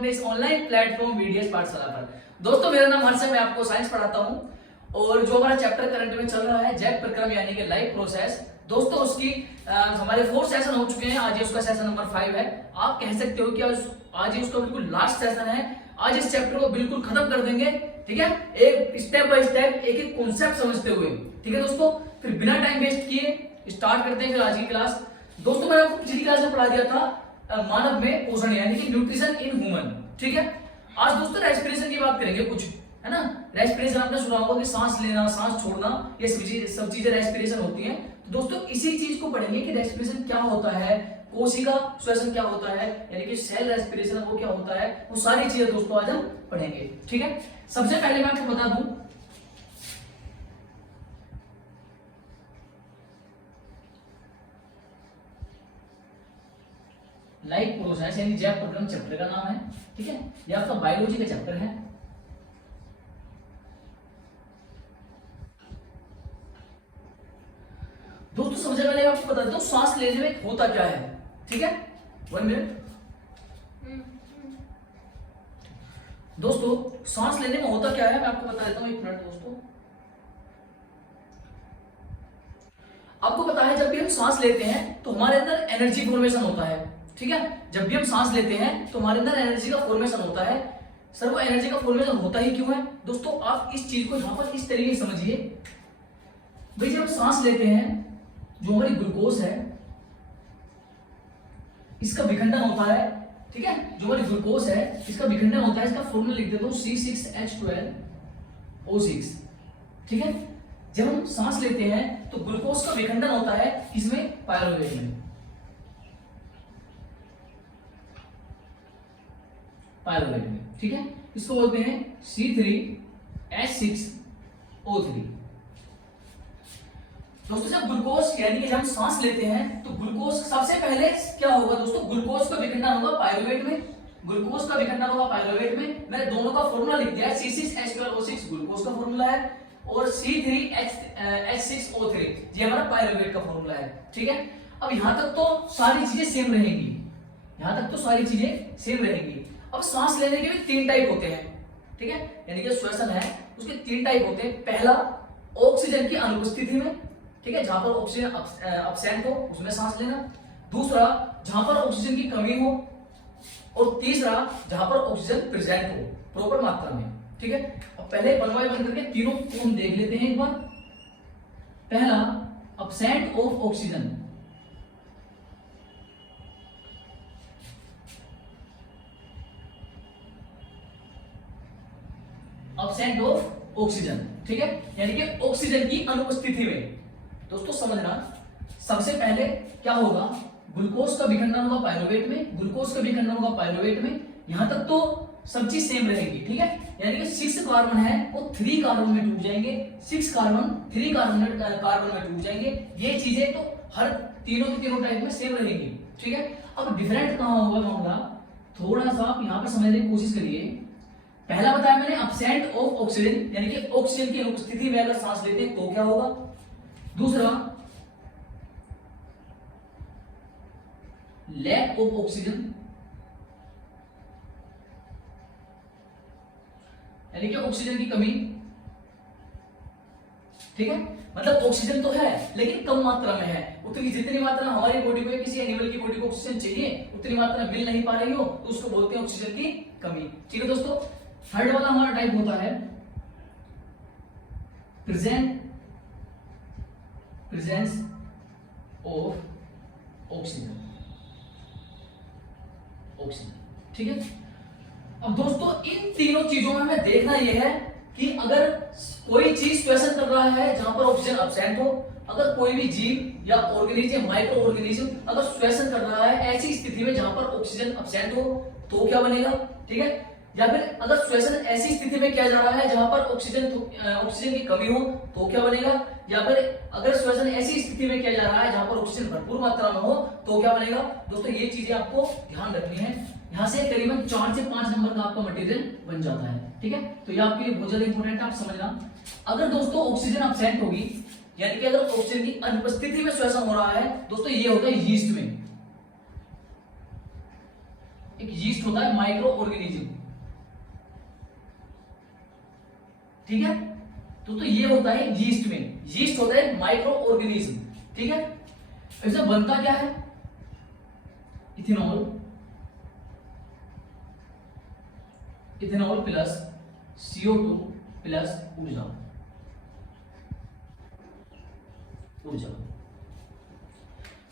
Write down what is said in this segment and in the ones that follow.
अपने इस online platform VDS पाठशाला पर। दोस्तों मेरा नाम हर्ष है, मैं आपको साइंस पढ़ाता हूं और जो हमारा चैप्टर करंट में चल रहा है जैक प्रक्रम यानी कि लाइफ प्रोसेस। दोस्तों उसकी हमारे 4 सेशन हो चुके हैं, आज ये उसका सेशन नंबर 5 है। आप कह सकते हो कि आज ये उसका बिल्कुल लास्ट सेशन है। आज इस चैप्टर को बिल्कुल खत्म कर देंगे, ठीक है, एक स्टेप बाय स्टेप एक एक कॉन्सेप्ट समझते हुए, ठीक है दोस्तों। फिर बिना टाइम वेस्ट किए स्टार्ट करते हैं फिर आज की क्लास। दोस्तों मैंने आपको पिछली क्लास में पढ़ा दिया था मानव में पोषण यानी कि न्यूट्रिशन इन ह्यूमन, ठीक है। आज दोस्तों रेस्पिरेशन की बात करेंगे कुछ, है ना। रेस्पिरेशन आपने सुना होगा कि सांस लेना सांस छोड़ना, ये सब चीजें रेस्पिरेशन होती हैं। तो दोस्तों इसी चीज को पढ़ेंगे कि रेस्पिरेशन क्या होता है, कोशिका श्वसन क्या होता है, यानी कि सेल रेस्पिरेशन वो क्या होता है, वो सारी चीजें दोस्तों आज हम पढ़ेंगे, ठीक है। सबसे पहले मैं आपको बता दूं, लाइफ प्रोसेस यानी जैव प्रक्रम चैप्टर का नाम है, ठीक है। ये आपका बायोलॉजी का चैप्टर है। दोस्तों सबसे पहले आपको बता देता हूं सांस लेने में होता क्या है, ठीक है। 1 मिनट। दोस्तों सांस लेने में होता क्या है मैं आपको बता देता हूं, 1 मिनट दोस्तों। आपको पता है जब भी हम सांस लेते हैं तो हमारे अंदर एनर्जी फॉर्मेशन होता है, ठीक है। जब भी हम सांस लेते हैं तो हमारे अंदर एनर्जी का फॉर्मेशन होता है। सर वो एनर्जी का फॉर्मेशन होता ही क्यों है दोस्तों, आप इस चीज को यहां पर इस तरीके से समझिए। भाई जब हम सांस लेते हैं जो हमारी ग्लूकोज है इसका विखंडन होता है, ठीक है। जो हमारी ग्लूकोज है इसका विखंडन होता है, इसका फॉर्मूला लिख देता हूं C6H12O6, ठीक है। जब हम सांस लेते हैं तो ग्लूकोज का विखंडन होता है किसमें, पायरुवेट में, पायरुवेट में, ठीक है। इसको बोलते हैं C3H6O3। दोस्तों जब ग्लूकोज यानी कि जब हम सांस लेते हैं तो ग्लूकोज सबसे पहले क्या होगा दोस्तों, ग्लूकोज का विखंडन होगा पायरुवेट में, ग्लूकोज का विखंडन होगा पायरुवेट में। मैंने दोनों का फॉर्मूला लिख दिया है, C6H12O6 ग्लूकोज का फॉर्मूला है और C3H6O3 ये हमारा पायरुवेट का फॉर्मूला है, ठीक है। अब यहां तक तो सारी चीजें सेम रहेंगी, यहां तक तो सारी चीजें सेम रहेंगी। अब सांस लेने के भी 3 टाइप होते हैं, ठीक है, यानी कि श्वसन है उसके 3 टाइप होते हैं। पहला ऑक्सीजन की अनुपस्थिति में, ठीक है, जहां पर ऑक्सीजन अब्सेंट हो उसमें सांस लेना। दूसरा जहां पर ऑक्सीजन की कमी हो, और तीसरा जहां पर ऑक्सीजन प्रेजेंट हो प्रॉपर मात्रा में, ठीक है। अब पहले 1 बाय 1 करके तीनों को हम देख लेते हैं एक बार। पहला absent of oxygen, absent of oxygen, ठीक है, यानी कि ऑक्सीजन की अनुपस्थिति में। दोस्तों समझना, सबसे पहले क्या होगा, ग्लूकोज का विखंडन होगा पायरुवेट में, ग्लूकोज का विखंडन होगा पायरुवेट में। यहां तक तो सब चीज सेम रहेगी, ठीक है, यानी कि 6 कार्बन है वो 3 कार्बन में टूट जाएंगे, 6 कार्बन 3 कार्बन में टूट जाएंगे। ये चीजें तो हर तीनों की तीनों टाइप में सेम रहेंगी, ठीक है। अब डिफरेंट कहां होगा मामला, थोड़ा सा आप यहां पर समझने की कोशिश करिए। पहला बताया मैंने अब्सेंट ऑफ ऑक्सीजन, यानी कि ऑक्सीजन की अनुपस्थिति में अगर सांस लेते हैं तो क्या होगा। दूसरा लैक ऑफ ऑक्सीजन, यानी कि ऑक्सीजन की कमी, ठीक है। मतलब ऑक्सीजन तो है लेकिन कम मात्रा में है, उतनी जितनी मात्रा हमारी बॉडी को या किसी एनिमल की बॉडी को ऑक्सीजन चाहिए उतनी मात्रा मिल नहीं पा रही हो तो उसको बोलते हैं ऑक्सीजन की कमी, ठीक है दोस्तों। थर्ड वाला हमारा टाइप होता है प्रेजेंस ऑफ ऑक्सीजन, ठीक है। अब दोस्तों इन तीनों चीजों में हमें देखना यह है कि अगर कोई चीज श्वसन कर रहा है जहां पर ऑक्सीजन अब्सेंट हो, अगर कोई भी जीव या ऑर्गेनिज्म माइक्रो ऑर्गेनिज्म अगर श्वसन कर रहा है ऐसी स्थिति में जहां पर ऑक्सीजन अब्सेंट हो तो क्या बनेगा, ठीक है। या फिर अगर श्वसन ऐसी स्थिति में किया जा रहा है जहां पर ऑक्सीजन की कमी हो तो क्या बनेगा, या फिर अगर श्वसन ऐसी स्थिति में किया जा रहा है जहां पर ऑक्सीजन भरपूर मात्रा में हो तो क्या बनेगा। दोस्तों ये चीजें आपको ध्यान रखनी है, यहां से करीबन 4 से 5 नंबर का आपका मटेरियल बन जाता है, ठीक है। तो ये आपके लिए बहुत ज्यादा इंपॉर्टेंट है, आप समझना। अगर दोस्तों ऑक्सीजन अब्सेंट होगी यानी कि अगर ऑक्सीजन की अनुपस्थिति में श्वसन हो रहा है दोस्तों ये होता है यीस्ट में, एक यीस्ट होता है माइक्रो ऑर्गेनिज्म, ठीक है। तो ये होता है यीस्ट में, यीस्ट होता है माइक्रो ऑर्गेनिज्म, ठीक है। इसमें बनता क्या है, ethanol, ethanol plus CO2 plus ऊर्जा, ऊर्जा।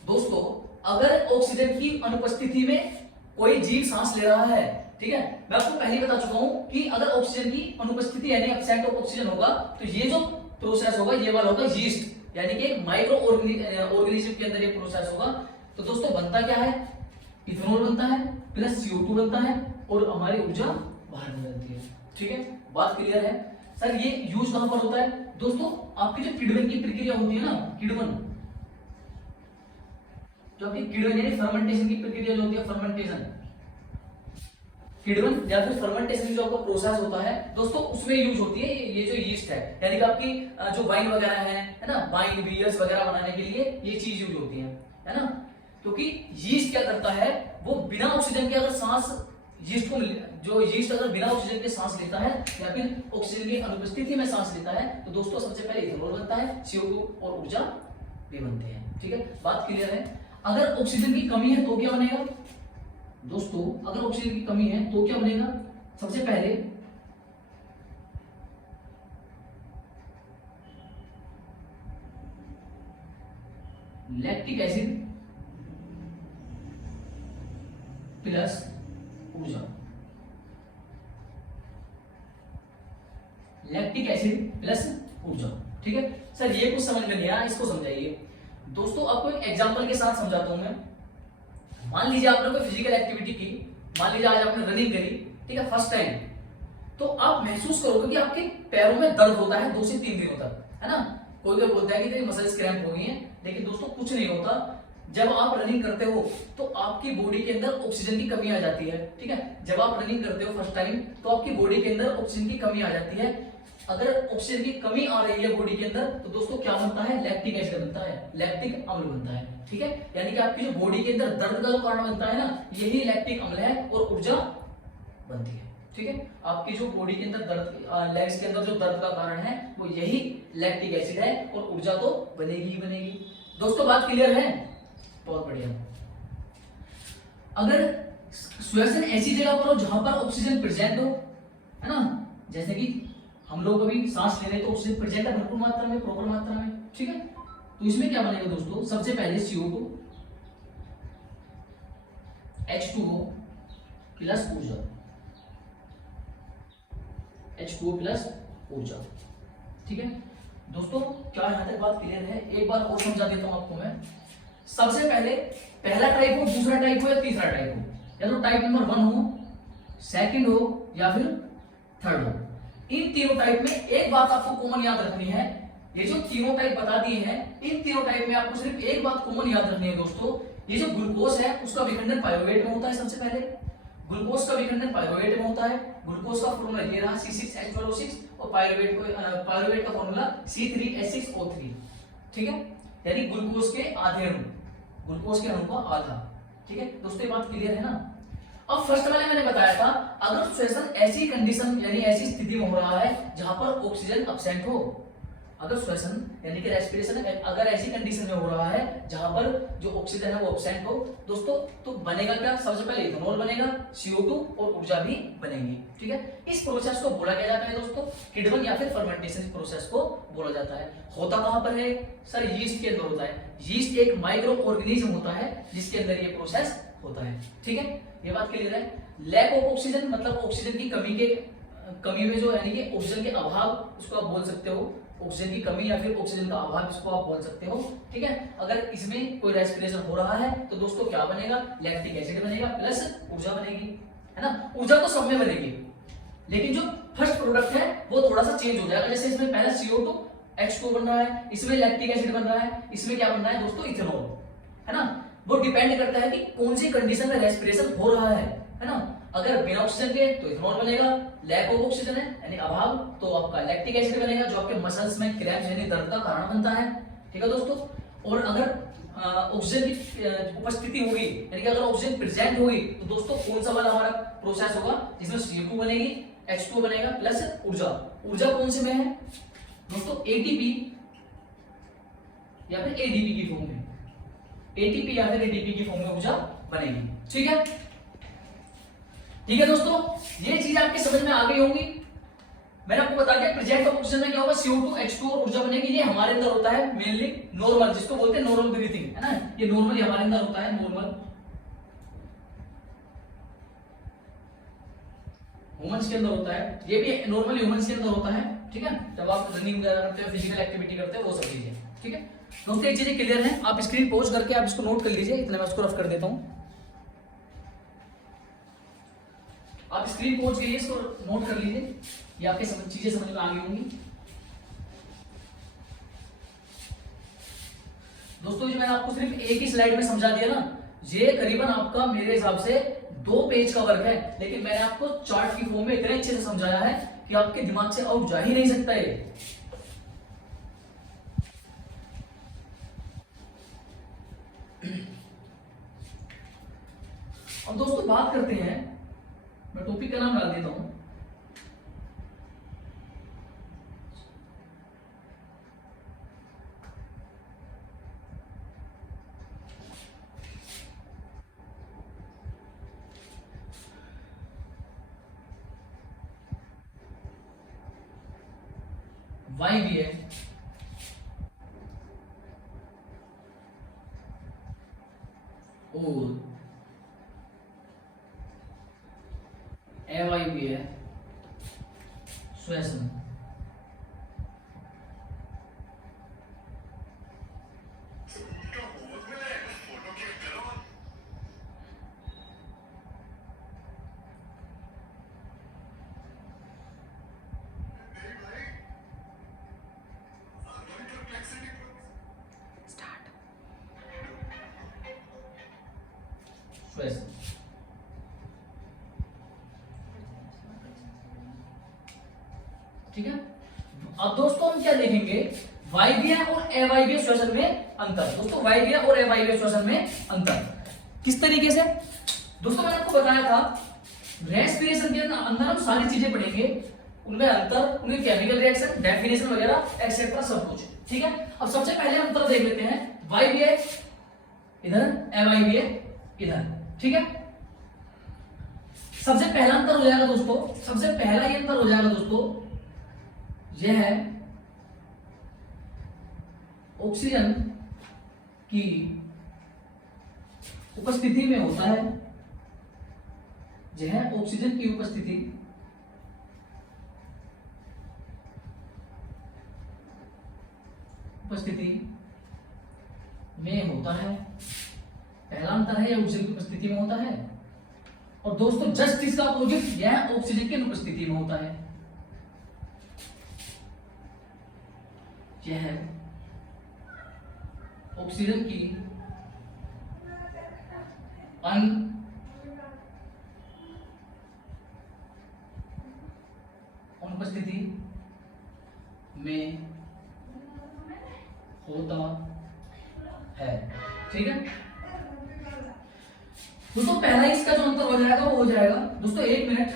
दोस्तों अगर ऑक्सीजन की अनुपस्थिति में कोई जीव सांस ले रहा है, ठीक है, मैं आपको पहले ही बता चुका हूं कि अगर ऑक्सीजन की अनुपस्थिति यानी एब्सेंट ऑफ ऑक्सीजन होगा तो ये जो प्रोसेस होगा ये वाला होगा यीस्ट, यानी कि माइक्रो ऑर्गेनिज्म के अंदर ये प्रोसेस होगा। तो दोस्तों बनता क्या है, इथेनॉल बनता है प्लस CO2 बनता है और हमारी ऊर्जा बाहर निकलती है, ठीक है। बात क्लियर है। सर ये यूज कहां पर होता है दोस्तों, आपकी जो किण्वन की प्रक्रिया होती है ना, किण्वन, जो आपकी किण्वन यानी फर्मेंटेशन की प्रक्रिया जो होती है, फर्मेंटेशन, किण्वन या फिर फर्मेंटेशन जो आपका प्रोसेस होता है दोस्तों, उसमें यूज होती है ये जो यीस्ट है, यानी कि आपकी जो वाइन वगैरह है ना, वाइन बियर्स वगैरह बनाने के लिए ये चीज यूज होती है ना। क्योंकि यीस्ट क्या करता है, वो बिना ऑक्सीजन के अगर सांस, यीस्ट को जो यीस्ट अगर बिना ऑक्सीजन के सांस लेता है या फिर ऑक्सीजन की अनुपस्थिति में सांस लेता है तो दोस्तों सबसे पहले इथेनॉल बनता है, CO2 और ऊर्जा भी बनती है, ठीक है। बात क्लियर है। अगर ऑक्सीजन की कमी है तो क्या बनेगा दोस्तों, अगर ऑक्सीजन की कमी है तो क्या बनेगा, सबसे पहले लैक्टिक एसिड प्लस ऊर्जा, लैक्टिक एसिड प्लस ऊर्जा, ठीक है। सर ये कुछ समझ में नहीं आया, इसको समझाइए दोस्तों। आपको एक एग्जांपल के साथ समझाता हूं मैं। मान लीजिए आपने कोई फिजिकल एक्टिविटी की, मान लीजिए आज आपने रनिंग करी, ठीक है, फर्स्ट टाइम, तो आप महसूस करोगे कि आपके पैरों में दर्द होता है 2 से 3 दिनों तक, है ना। कोई बोलता है कि तेरी मसल्स क्रैम्प हो गई हैं, लेकिन दोस्तों कुछ नहीं होता। जब आप रनिंग करते हो तो आपकी बॉडी के अंदर ऑक्सीजन की कमी आ जाती है, ठीक है। जब आप रनिंग करते हो फर्स्ट टाइम तो आपकी बॉडी के अंदर ऑक्सीजन की कमी आ जाती है। अगर ऑक्सीजन की कमी आ रही है बॉडी के अंदर तो दोस्तों क्या बनता है, लैक्टिक एसिड बनता है, लैक्टिक अम्ल बनता है, ठीक है। यानी कि आपकी जो बॉडी के अंदर दर्द का जो कारण बनता है ना, यही लैक्टिक अम्ल है और ऊर्जा बनती है, ठीक है। आपकी जो बॉडी के अंदर दर्द, लेग्स के अंदर जो दर्द का कारण है वो यही लैक्टिक एसिड है और ऊर्जा तो बनेगी ही बनेगी। दोस्तों बात क्लियर है, बहुत बढ़िया। अगर श्वसन ऐसी जगह पर हो जहां पर ऑक्सीजन प्रेजेंट हो, है ना, जैसे कि हम लोग अभी सांस ले रहे हैं तो ऑक्सीजन प्रेजेंट है भरपूर मात्रा में, प्रॉपर मात्रा में, ठीक है। तो इसमें क्या बनेगा दोस्तों, सबसे पहले CO2 H2O प्लस ऊर्जा, H2O प्लस ऊर्जा, ठीक है। दोस्तों क्या यहां तक बात क्लियर है, एक बार और समझा देता हूं आपको मैं। सबसे पहले पहला टाइप हो, दूसरा टाइप हो या तीसरा टाइप हो, या तो टाइप नंबर 1 हो, सेकंड हो या फिर थर्ड हो, इन तीनों टाइप में एक बात आपको कॉमन याद रखनी है। ये जो तीनों टाइप बता दिए हैं, इन तीनों टाइप में आपको सिर्फ एक बात कॉमन याद रखनी है दोस्तों। ये जो ग्लूकोज है उसका विखंडन पाइरुवेट में होता है। सबसे पहले ग्लूकोज का विखंडन पाइरुवेट में होता है। ग्लूकोज का फॉर्मूला ये रहा C6H12O6 और पाइरुवेट का फॉर्मूला C3H6O3, ठीक है। यानी ग्लूकोज के आधे अणु, ग्लूकोज के अणु का आधा, ठीक है दोस्तों, ये बात क्लियर है ना। अब फर्स्ट वाले मैंने बताया था, अगर श्वसन ऐसी कंडीशन यानी ऐसी स्थिति में हो रहा है जहां पर ऑक्सीजन अब्सेंट हो, अगर श्वसन यानी कि रेस्पिरेशन अगर ऐसी कंडीशन में हो रहा है जहां पर जो ऑक्सीजन है वो अब्सेंट हो दोस्तों, तो बनेगा क्या, सबसे पहले इथेनॉल बनेगा, CO2 और ऊर्जा भी बनेगी, ठीक है। इस प्रोसेस को बोला क्या जाता है दोस्तों, किण्वन या फिर फर्मेंटेशन प्रोसेस को बोला जाता है। होता कहां पर है सर, यीस्ट के अंदर होता है। यीस्ट एक माइक्रो ऑर्गेनिज्म होता है जिसके अंदर ये प्रोसेस होता है, ठीक है। ये बात क्लियर है। लैक ऑफ ऑक्सीजन मतलब ऑक्सीजन की कमी में जो यानी कि ऑक्सीजन के अभाव, उसको आप बोल सकते हो ऑक्सीजन की कमी या फिर ऑक्सीजन का अभाव, इसको आप बोल सकते हो, ठीक है। अगर इसमें कोई रेस्पिरेशन हो रहा है तो दोस्तों क्या बनेगा, लैक्टिक एसिड बनेगा प्लस ऊर्जा बनेगी, है ना। ऊर्जा तो सब में बनेगी, लेकिन जो फर्स्ट प्रोडक्ट है वो थोड़ा सा चेंज हो जाएगा। जैसे इसमें पहले CO2 H2 बन रहा है, इसमें लैक्टिक एसिड बन रहा है, इसमें क्या बन रहा है दोस्तों, इथेनॉल, है ना। वो डिपेंड करता है कि कौन सी कंडीशन में रेस्पिरेशन हो रहा है ना। अगर बिना ऑक्सीजन के तो इथेनॉल बनेगा, लैक ऑफ ऑक्सीजन है यानी अभाव तो आपका लैक्टिक एसिड बनेगा जो आपके मसल्स में क्रैम्प्स यानी दर्द का कारण बनता है, ठीक है दोस्तों। और अगर ऑक्सीजन की उपस्थिति होगी, यानी कि अगर ऑक्सीजन प्रेजेंट होगी तो दोस्तों कौन सा वाला हमारा प्रोसेस होगा, जिसमें CO2 बनेगी, H2O बनेगा प्लस ऊर्जा। ऊर्जा कौन से में है दोस्तों, ATP या फिर ADP की फॉर्म में, ATP या फिर ADP की फॉर्म में ऊर्जा बनेगी। ठीक है, ठीक है दोस्तों, ये चीज आपकी समझ में आ गई होंगी। मैंने आपको बता दिया प्रेजेंट ऑक्सीजन में क्या होगा, CO2 H2 और ऊर्जा बनेगी। ये हमारे अंदर होता है मेनली नॉर्मल, जिसको बोलते हैं नॉर्मल ब्रीथिंग, है ना, ये नॉर्मली हमारे अंदर होता है, नॉर्मल ह्यूमंस के अंदर होता है, ये भी नॉर्मल ह्यूमंस के अंदर होता है। ठीक है, जब आप रनिंग करते हो, फिजिकल एक्टिविटी करते हो, वो सब चीजें। ठीक है दोस्तों, एक चीजें क्लियर है, आप स्क्रीन पॉज करके आप इसको नोट कर लीजिए, इतना मैं उसको रफ कर देता हूं। आप स्क्रीन पॉज कीजिए, इसको नोट कर लीजिए, ये आपके चीजें समझ में आ गई होंगी। दोस्तों जो मैंने आपको सिर्फ एक ही स्लाइड में समझा दिया ना, ये करीबन आपका मेरे हिसाब से 2 पेज का वर्क है, लेकिन मैंने आपको चार्ट की फॉर्म में इतने अच्छे से समझाया है कि आपके दिमाग से आउट जा ही नहीं सकता है। अब दोस्तों बात करते हैं, मैं टॉपिक का नाम डाल देता हूं, वायवीय और अवायवीय श्वसन। ठीक है, अब दोस्तों हम क्या देखेंगे, वायवीय और अवायवीय श्वसन में अंतर। दोस्तों वायवीय और अवायवीय श्वसन में अंतर किस तरीके से, दोस्तों मैंने आपको बताया था रेस्पिरेशन के अंदर हम सारी चीजें पढ़ेंगे, उनमें अंतर, उनके केमिकल रिएक्शन, डेफिनेशन वगैरह एक्सेट्रा सब कुछ। ठीक है, अब सबसे पहले अंतर देख लेते हैं, वायवीय इधर, अवायवीय इधर। ठीक है, सबसे पहला अंतर हो जाएगा दोस्तों, सबसे पहला ये अंतर हो जाएगा दोस्तों, यह है ऑक्सीजन की उपस्थिति में होता है, यह ऑक्सीजन की उपस्थिति में होता है। पहला अंतर है, यह ऑक्सीजन की उपस्थिति में होता है, और दोस्तों जस्ट इसका अपोजिट, यह ऑक्सीजन की अनुपस्थिति में होता है। यह ऑक्सीजन की अनुपस्थिति में होता है। ठीक है दोस्तों, पहला इसका जो अंतर हो जाएगा वो हो जाएगा दोस्तों, 1 मिनट,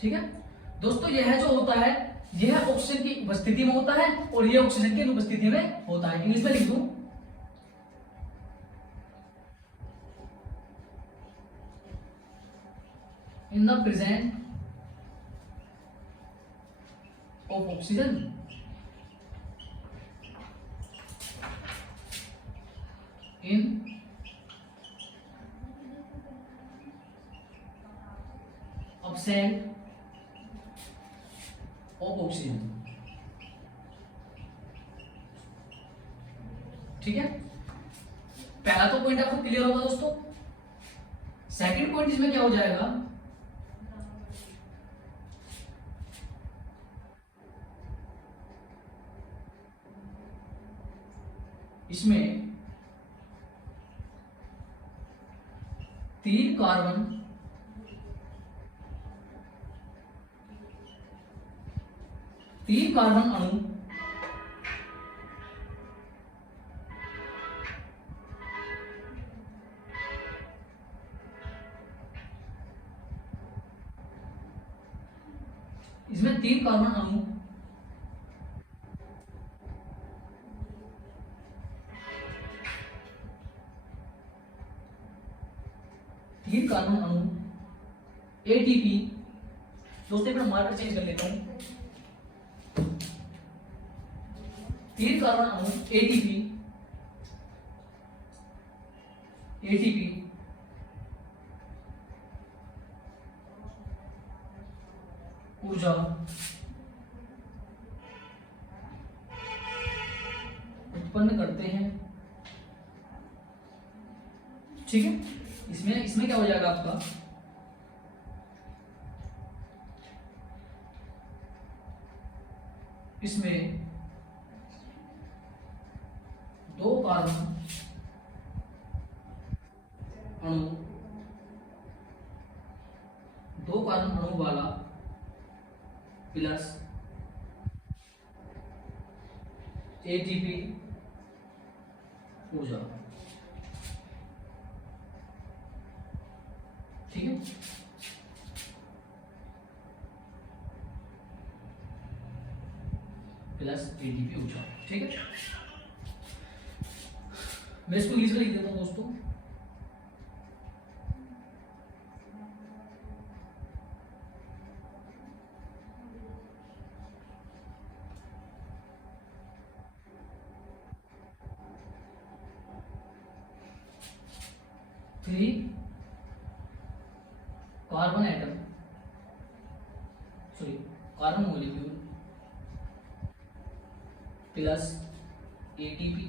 ठीक है दोस्तों, यह जो होता है यह ऑक्सीजन की उपस्थिति में होता है और यह ऑक्सीजन की अनुपस्थिति में होता है। इंग्लिश में लिख दूं, in the present of oxygen in absent of oxygen. ठीक है, पहला तो पॉइंट आपको क्लियर होगा दोस्तों। सेकंड पॉइंट इसमें क्या हो जाएगा, इसमें 3 कार्बन 3 कार्बन अणु इसमें 3 कार्बन अणु एटीपी, दोस्तों एक बार मार्कर चेंज कर लेता हूं। 3 कार्बन अणु एटीपी ऊर्जा उत्पन्न करते हैं। ठीक है, इसमें क्या हो जाएगा आपका, इसमें 2 कार्बन अणु वाला प्लस एटीपी ऊर्जा। ठीक है, प्लस एटीपी ऊर्जा। ठीक है, मैं इसको इंग्लिश में लिख देता हूं दोस्तों। Three carbon atom, sorry carbon molecule plus ATP.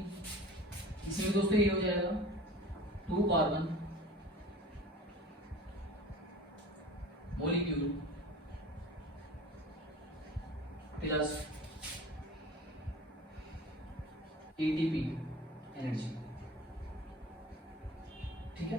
इसमें दोस्तों ये हो जाएगा 2 carbon molecule plus ATP energy. ठीक है,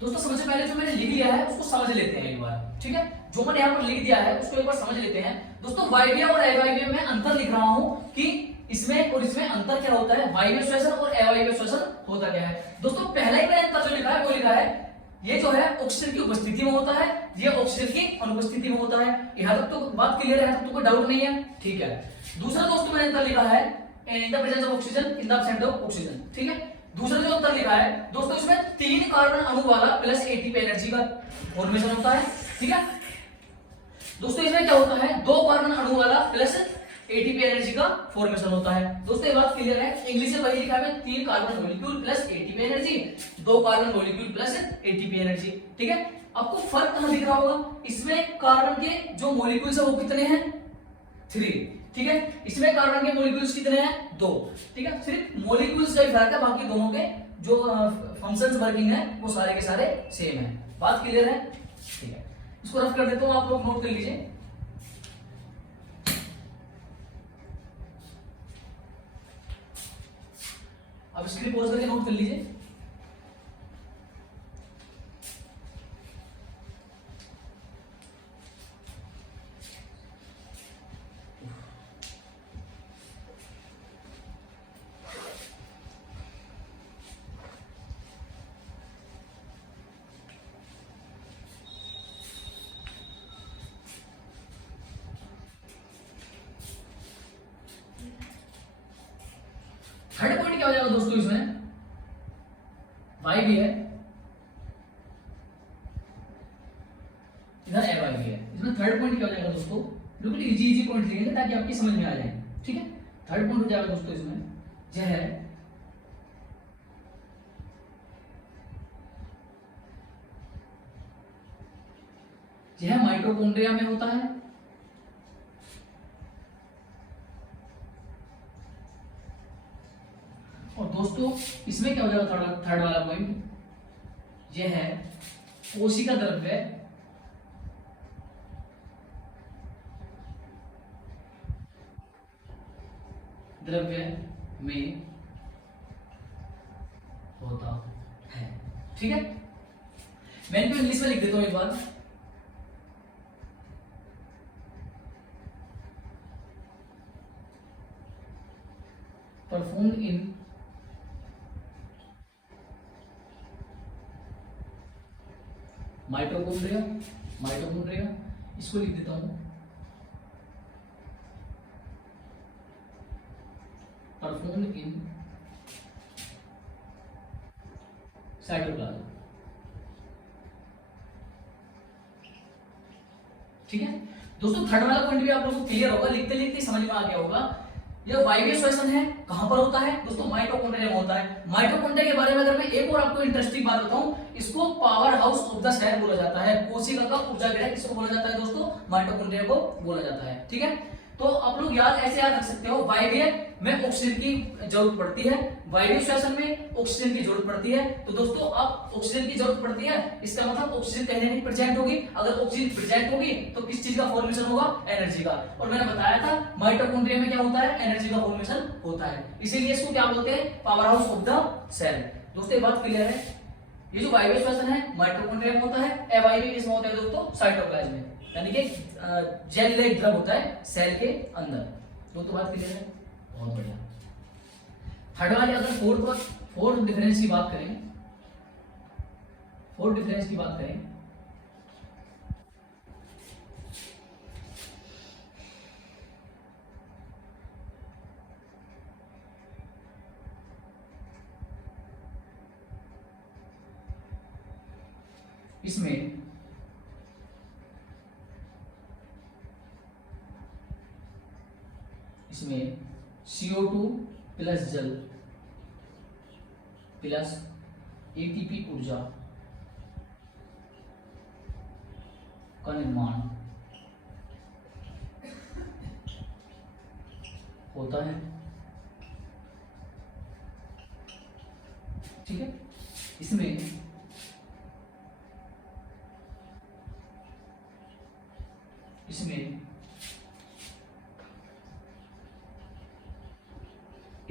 दोस्तों सबसे पहले जो मैंने लिख लिया है उसको समझ लेते हैं एक बार। ठीक है, जो मैंने यहाँ पर लिख दिया है उसको एक बार समझ लेते हैं। दोस्तों वायवीय और अवायवीय में अंतर लिख रहा हूं कि इसमें और इसमें अंतर क्या होता है, वायवीय श्वसन और अवायवीय श्वसन होता क्या है। दोस्तों पहला ही मैंने अंतर जो लिखा है वो लिखा है, ये जो है ऑक्सीजन की उपस्थिति में होता है, ये ऑक्सीजन की अनुपस्थिति में होता है। यहाँ तक तो बात क्लियर है, यहाँ तक तो कोई डाउट नहीं है। ठीक है, दूसरा दोस्तों मैंने अंतर लिखा है in the presence of oxygen, in the absence of oxygen. ठीक है, दूसरा जो अंतर लिखा है दोस्तों, इसमें 3 कार्बन अणु वाला प्लस एटीपी एनर्जी का फॉर्मेशन होता है। ठीक है दोस्तों, इसमें क्या होता है, 2 कार्बन अणु वाला प्लस एटीपी एनर्जी का फॉर्मेशन होता है। दोस्तों ये बात क्लियर है, इंग्लिश में वही लिखा है 3 carbon molecule plus ATP energy, 2 carbon molecule plus ATP energy. ठीक है, आपको फर्क कहां दिख रहा होगा, इसमें कार्बन के जो मॉलिक्यूल्स है वो कितने हैं, 3। ठीक है, इसमें कार्बन के मॉलिक्यूल्स कितने हैं, 2। ठीक है, सिर्फ मॉलिक्यूल्स का ही फर्क है, बाकी दोनों के जो फंक्शंस वर्किंग है वो सारे के सारे सेम है। बात क्लियर है। ठीक है, इसको रफ कर देता हूं, आप लोग नोट कर लीजिए। अब स्क्रीन पॉज करके नोट कर लीजिए। थर्ड पॉइंट क्या हो जाएगा दोस्तों, इसमें वाई भी है, इधर ए वाई भी है। इसमें थर्ड पॉइंट क्या हो जाएगा दोस्तों, बिल्कुल इजी पॉइंट लिखेंगे ताकि आपकी समझ में आ जाए। ठीक है, थर्ड पॉइंट हो जाएगा दोस्तों इसमें यह माइटोकॉन्ड्रिया में होता है, और दोस्तों इसमें क्या हो जाएगा, थर्ड वाला पॉइंट, यह है कोशिका द्रव्य में होता है। ठीक है, मैं इनको इंग्लिश में लिख देता हूं एक बार। परफॉर्म इन माइटोकॉन्ड्रिया, माइटोकॉन्ड्रिया इसको लिख देता हूं परफॉर्म इन साइटोप्लाज्म। ठीक है दोस्तों, थर्ड वाला पॉइंट भी आप लोगों को क्लियर होगा, लिखते लिखते समझ में आ गया होगा। यह वायवीय श्वसन है, कहां पर होता है दोस्तों? माइटोकॉन्ड्रिया में होता है। माइटोकॉन्ड्रिया के बारे में अगर मैं एक और आपको इंटरेस्टिंग बात बताऊं, इसको power house of the cell बोला जाता है। कोशिका का ऊर्जा गृह किसको बोला जाता है दोस्तों? माइटोकॉन्ड्रिया को बोला जाता है। ठीक है, तो आप लोग ऐसे याद रख सकते हो, वायवीय में ऑक्सीजन की जरूरत पड़ती है, वायवीय श्वसन में ऑक्सीजन की जरूरत पड़ती है। तो दोस्तों अब ऑक्सीजन की जरूरत पड़ती है, इसका मतलब ऑक्सीजन कहीं नहीं प्रेजेंट होगी। अगर ऑक्सीजन प्रेजेंट होगी तो किस चीज का फॉर्मेशन होगा? एनर्जी का। और मैंने बताया था माइटोकॉन्ड्रिया में क्या होता है? एनर्जी का फॉर्मेशन होता है, इसीलिए इसको क्या बोलते हैं? Power house of the cell. दोस्तों ये बात क्लियर है? ये जो वायवीय श्वसन है माइटोकॉन्ड्रिया में होता है, अवायवीय किसमें होता है दोस्तों? साइटोप्लाज्म में, यानी कि जेल लाइक द्रव होता है सेल के अंदर। दोस्तों बात क्लियर है? बहुत बढ़िया। थर्ड वाले अगर फोर्थ डिफरेंस की बात करें, फोर्थ डिफरेंस की बात करें, इसमें CO2 प्लस जल प्लस एटीपी ऊर्जा का निर्माण होता है। ठीक है, इसमें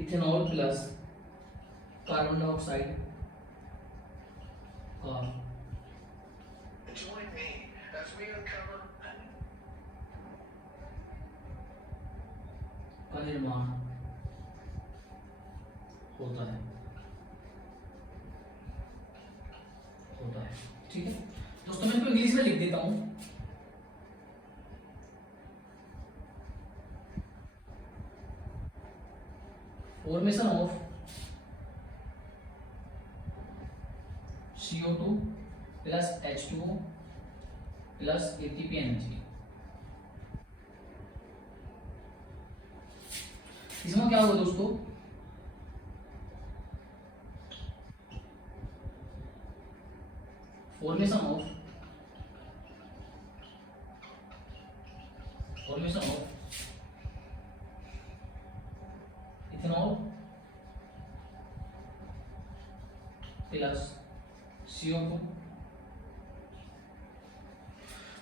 इथेनॉल प्लस कार्बन डाइऑक्साइड का निर्माण होता है। ठीक है दोस्तों, मैं इसको इंग्लिश में लिख देता हूं। Formation of CO2 plus H2O plus ATP energy. इसमें क्या होगा दोस्तों? Formation of ethanol plus CO2।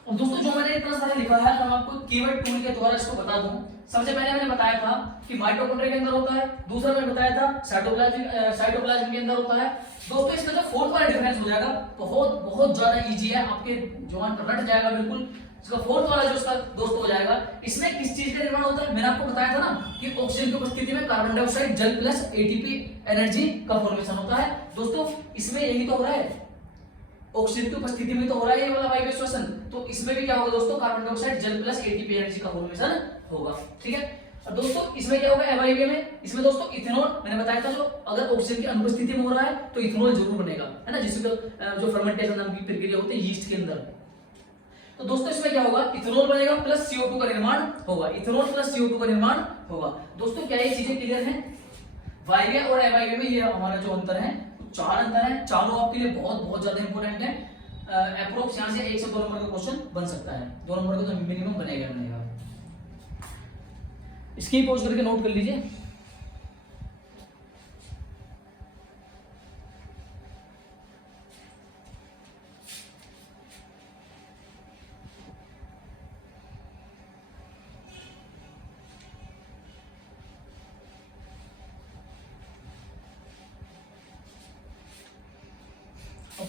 और दोस्तों जो मैंने इतना सारा लिखा है, तो मैं आपको कीवर्ड टूल के द्वारा इसको बता दूं। सबसे पहले मैंने बताया था कि माइटोकॉन्ड्रिया के अंदर होता है, दूसरा मैंने बताया था साइटोप्लाज्म के अंदर होता है। दोस्तों इसका जो फोर्थ वाला डिफरेंस हो जाएगा बहुत बहुत ज्यादा इजी है, आपके जुबान पर रट जाएगा बिल्कुल। इसका फोर्थ वाला जो इसका दोस्त हो जाएगा, इसमें किस चीज का निर्माण होता है? मैंने आपको बताया था ना कि ऑक्सीजन की उपस्थिति में कार्बन डाइऑक्साइड जल प्लस एटीपी एनर्जी का फॉर्मेशन होता है। दोस्तों इसमें यही तो हो रहा है, ऑक्सीजन की उपस्थिति में तो हो रहा है ये वाला वायवीय श्वसन। तो इसमें भी क्या होगा दोस्तों? कार्बन डाइऑक्साइड जल प्लस एटीपी एनर्जी का फॉर्मेशन होगा। ठीक है, और दोस्तों इसमें क्या होगा? अवायवीय में, इसमें दोस्तों इथेनॉल मैंने बताया था, जो अगर ऑक्सीजन की अनुपस्थिति में हो रहा है तो इथेनॉल जरूर बनेगा, है ना, जिसको जो फर्मेंटेशन नाम की प्रक्रिया होती है यीस्ट के अंदर। तो दोस्तों इसमें क्या होगा? इथेनॉल बनेगा प्लस CO2 का निर्माण होगा, इथेनॉल प्लस CO2 का निर्माण होगा। दोस्तों क्या ये चीजें क्लियर हैं? वायवीय और अवायवीय में ये हमारा जो अंतर है, चार अंतर है, चारों आपके लिए बहुत बहुत ज्यादा इंपॉर्टेंट है। अप्रोक्स यहाँ से 1 से 2 नंबर का क्वेश्चन बन सकता है, 2 नंबर का तो मिनिमम बनेगा। इसकी पॉज करके नोट कर लीजिए।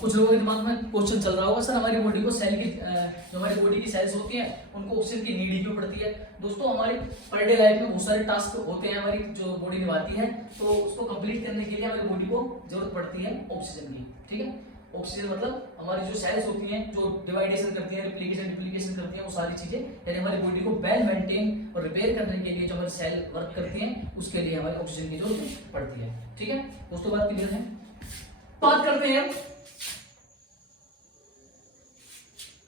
कुछ लोगों के दिमाग में क्वेश्चन चल रहा होगा, सर हमारी बॉडी को सेल की जो हमारी बॉडी की सेल्स होती हैं उनको ऑक्सीजन की नीड ही क्यों पड़ती है। दोस्तों हमारी पर डे लाइफ में बहुत सारे टास्क होते हैं हमारी जो बॉडी निभाती है, तो उसको कंप्लीट करने के लिए हमारी बॉडी को जरूरत पड़ती है ऑक्सीजन की। ठीक है, ऑक्सीजन मतलब हमारी जो सेल्स होती हैं जो डिवाइडेशन करती हैं, रिप्लिकेशन डिप्लीकेशन करती हैं, वो सारी चीजें यानी हमारी बॉडी को वेल मेंटेन और रिपेयर करने के लिए जो हमारी सेल वर्क करती हैं उसके लिए हमारी ऑक्सीजन की जरूरत पड़ती है। ठीक है दोस्तों, बात क्लियर है। बात करते हैं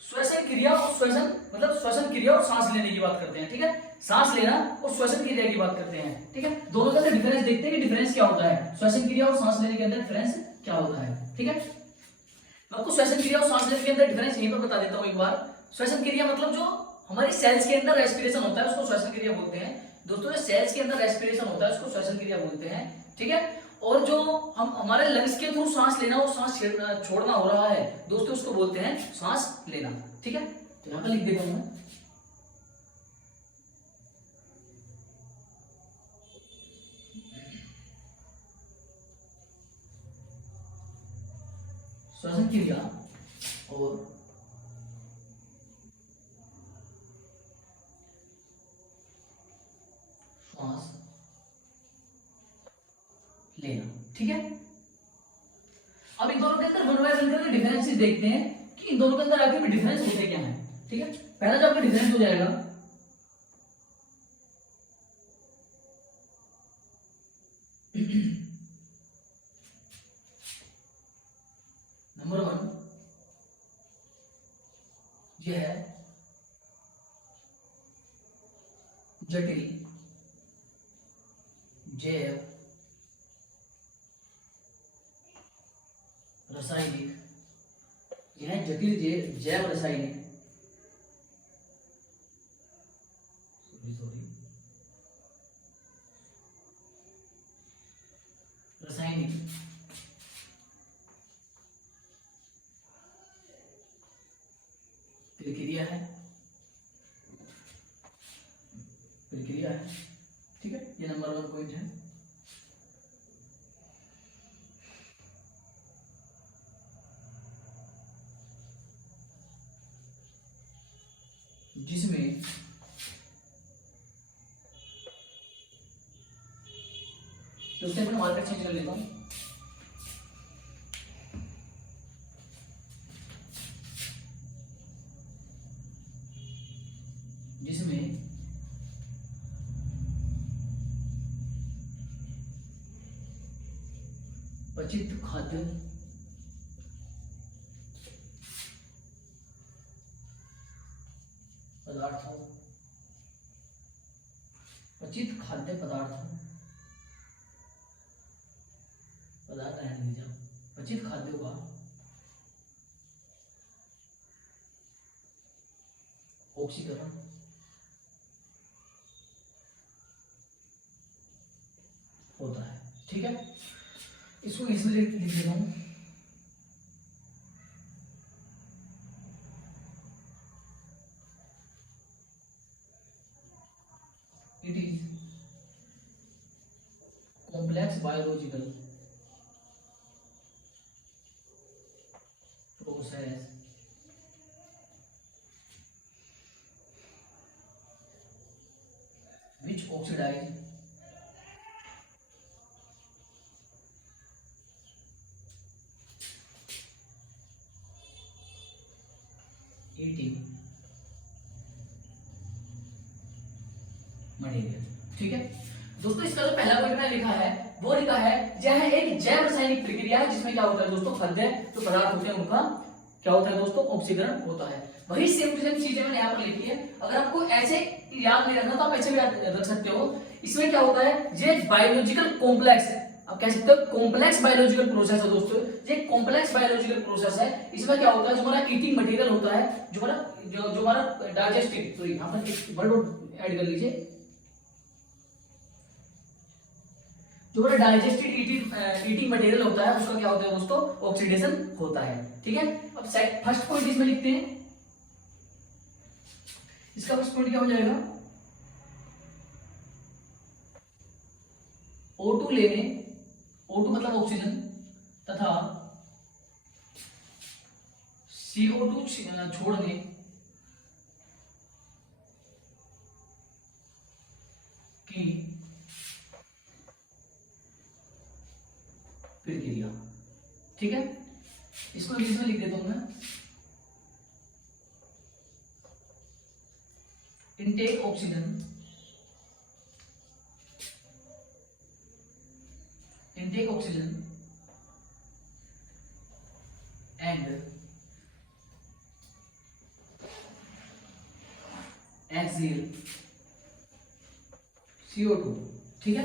श्वसन क्रिया और श्वसन मतलब श्वसन क्रिया और सांस लेने की बात करते हैं। ठीक है, सांस लेना और श्वसन क्रिया की बात करते हैं। ठीक है, दोनों के अंदर डिफरेंस देखते हैं कि डिफरेंस क्या होता है, श्वसन क्रिया और सांस लेने के अंदर डिफरेंस क्या होता है। ठीक है, आपको श्वसन क्रिया और सांस लेने के अंदर डिफरेंस यहीं पर बता देता हूं एक बार। श्वसन क्रिया मतलब जो हमारी सेल्स के अंदर रेस्पिरेशन होता है उसको श्वसन क्रिया बोलते हैं। दोस्तों जो सेल्स के अंदर रेस्पिरेशन होता है उसको श्वसन क्रिया बोलते हैं। ठीक है, और जो हम हमारे लंग्स के थ्रू सांस लेना और सांस छोड़ना हो रहा है दोस्तों उसको बोलते हैं सांस लेना। ठीक है, तो यहां पर लिख देता हूं श्वसन क्रिया और श्वास लेना। ठीक है, अब इन दोनों के अंदर वन बाय वन करके डिफरेंसेस देखते हैं कि इन दोनों के अंदर आखिर में डिफरेंस होते क्या है। ठीक है, पहला जो आपका डिफरेंस हो जाएगा नंबर 1 यह है जटिल जैव रासायनिक, यह जटिल जैव रासायनिक रासायनिक प्रक्रिया है ठीक है, ये नंबर 1 पॉइंट है। जिसमें तो उससे मैं मार्कर चेंज कर लेता हूं। जिसमें पचित खाद्य पदार्थों पचित खाद्य पदार्थ रहने दीजिए, पचित खाद्यों का ऑक्सीकरण होता है। ठीक है, इसको इसमें लिख देता हूं it is complex biological process which oxidize eating material. ठीक है दोस्तों, इसका जो पहला पॉइंट मैंने लिखा है वो लिखा है यह एक जैव रासायनिक प्रक्रिया है जिसमें क्या होता है दोस्तों, खाद्य जो पदार्थ होते हैं उनका क्या होता है दोस्तों, ऑक्सीकरण होता है। वही सेम टू सेम चीजें मैंने यहाँ पर लिखी है, अगर आपको ऐसे याद नहीं रखना तो आप ऐसे भी याद रख सकते हो। इसमें क्या होता है, ये बायोलॉजिकल कॉम्प्लेक्स, आप कह सकते हो कॉम्प्लेक्स बायोलॉजिकल प्रोसेस है दोस्तों, ये कॉम्प्लेक्स बायोलॉजिकल प्रोसेस है। इसमें क्या होता है, जो हमारा ईटिंग मटेरियल होता है, जो हमारा डाइजेस्टिव, तो यहाँ पर एक वर्ड ऐड कर लीजिए, जो हमारा डाइजेस्टेड ईटिंग मटेरियल होता है उसका क्या होता है दोस्तों, ऑक्सीडेशन होता है। ठीक है, अब फर्स्ट पॉइंट इसमें लिखते हैं, इसका फर्स्ट पॉइंट क्या हो जाएगा, O2 लेने, O2 मतलब ऑक्सीजन, तथा CO2 छोड़ने की प्रक्रिया। ठीक है, इसको इंग्लिश में लिख देता हूं मैं, intake oxygen and Excel CO2। ठीक है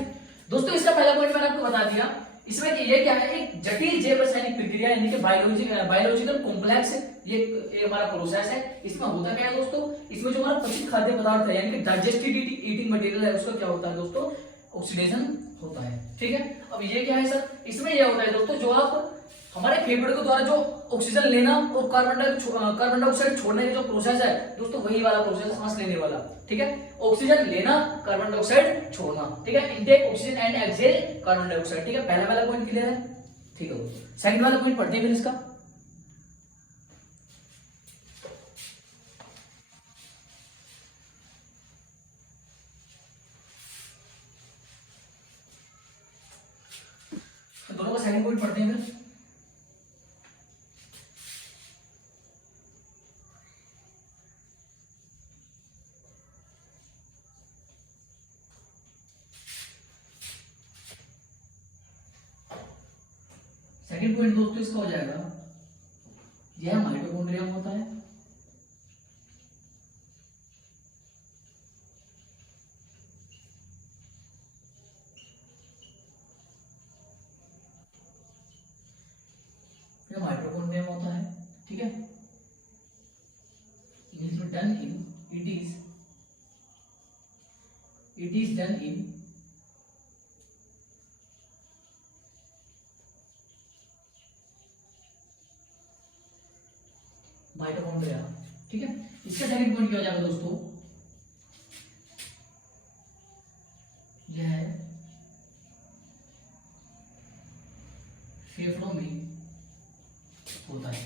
दोस्तों, इसका पहला पॉइंट मैंने आपको बता दिया। इसमें कि ये क्या है, एक जटिल जैव रासायनिक प्रक्रिया यानी कि बायोलॉजिकल कॉम्प्लेक्स ये हमारा प्रोसेस है। इसमें होता क्या है दोस्तों, इसमें जो हमारा पचित खाद्य पदार्थ है यानी कि डाइजेस्टेड ईटिंग मटेरियल है, उसका क्या होता है दोस्तों, ऑक्सीडेशन होता है। ठीक है, अब ये क्या है सर, इसमें यह होता है दोस्तों, जो आप हमारे फेफड़े के द्वारा जो ऑक्सीजन लेना और कार्बन डाइऑक्साइड छोड़ने का जो प्रोसेस है दोस्तों, वही वाला प्रोसेस है सांस लेने वाला। ठीक है, ऑक्सीजन लेना, कार्बन डाइऑक्साइड छोड़ना। ठीक है, intake oxygen and exhale carbon dioxide. ठीक है, पहला वाला पॉइंट क्लियर है। ठीक है दोस्तों, सेकंड वाला पॉइंट पढ़ते हैं फिर इसका। दोनों का सेकंड पॉइंट पढ़ते हैं फिर। सेकंड पॉइंट दोस्तों इसका हो जाएगा, यह माइटोकॉन्ड्रिया में होता है। यह माइटोकॉन्ड्रिया में होता है। ठीक है, इंग्लिश में done in, it is done in mitochondria. ठीक है, इसका सेकंड पॉइंट क्या हो जाएगा दोस्तों, यह फेफड़ों में होता है।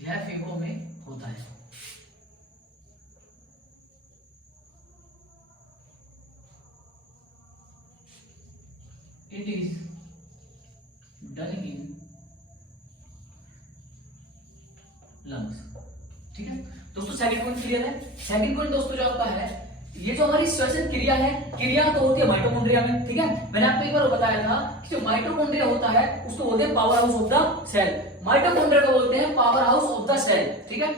यह फेफड़ों में होता है। It is done in lungs. ठीक है दोस्तों, सेकंड पॉइंट क्लियर है। सेकंड पॉइंट दोस्तों जो आपका है, ये जो हमारी श्वसन क्रिया है, क्रिया तो होती है माइटोकॉन्ड्रिया में। ठीक है, मैंने आपको एक बार बताया था कि जो माइटोकॉन्ड्रिया होता है उसको बोलते हैं power house of the cell. Mitochondria को बोलते हैं power house of the cell. ठीक है,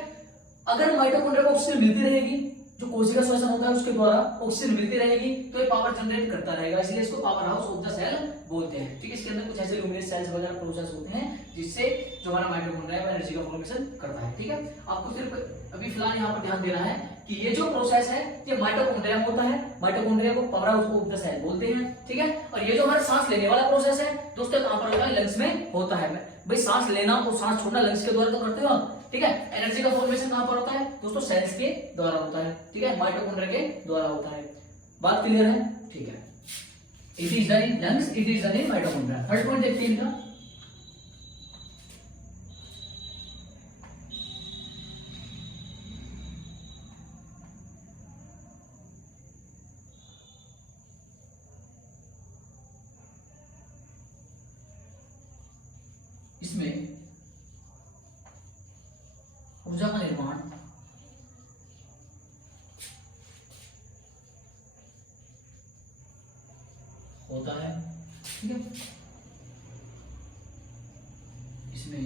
अगर माइटोकॉन्ड्रिया को ऑक्सीजन मिलती रहेगी, जो कोशिका श्वसन होता है उसके द्वारा ऑक्सीजन मिलती रहेगी, तो ये पावर जनरेट करता रहेगा, इसलिए इसको power house of the cell बोलते हैं। ठीक है, इसके अंदर कुछ ऐसे ल्यूमिनस सेल्स वगैरह प्रोसेस होते हैं जिससे जो हमारा माइटोकॉन्ड्रिया है एनर्जी का फॉर्मेशन करता है। ठीक है, आपको सिर्फ अभी फिलहाल यहाँ पर ध्यान देना है कि ये जो प्रोसेस है ये माइटोकॉन्ड्रिया में होता है। माइटोकॉन्ड्रिया को power house of the cell बोलते हैं। ठीक है, और ये जो हमारा सांस लेने वाला प्रोसेस है दोस्तों, कहां पर होता है, लंग्स में होता है। भाई सांस लेना और सांस छोड़ना लंग्स के द्वारा तो करते हो। ठीक है, एनर्जी का फॉर्मेशन कहां पर होता है दोस्तों, सेल्स के द्वारा होता है। ठीक है, माइटोकॉन्ड्रिया के द्वारा होता है। बात क्लियर है। ठीक है, it is done in lungs, it is done in mitochondria. Third point देखते हैं इनका। इसमें ऊर्जा का निर्माण होता है। ठीक है, इसमें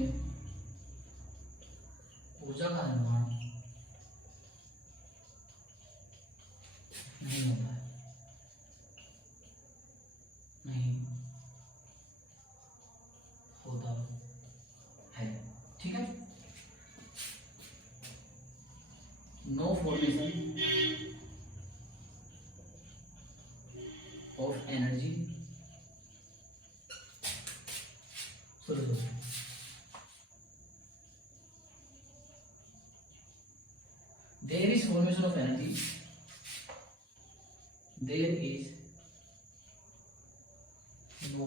ऊर्जा का निर्माण नहीं होता है, नहीं होता है। ठीक है, no formation of energy, there is formation of energy, there is no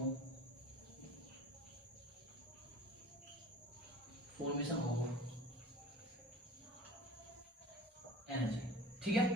energy. ठीक है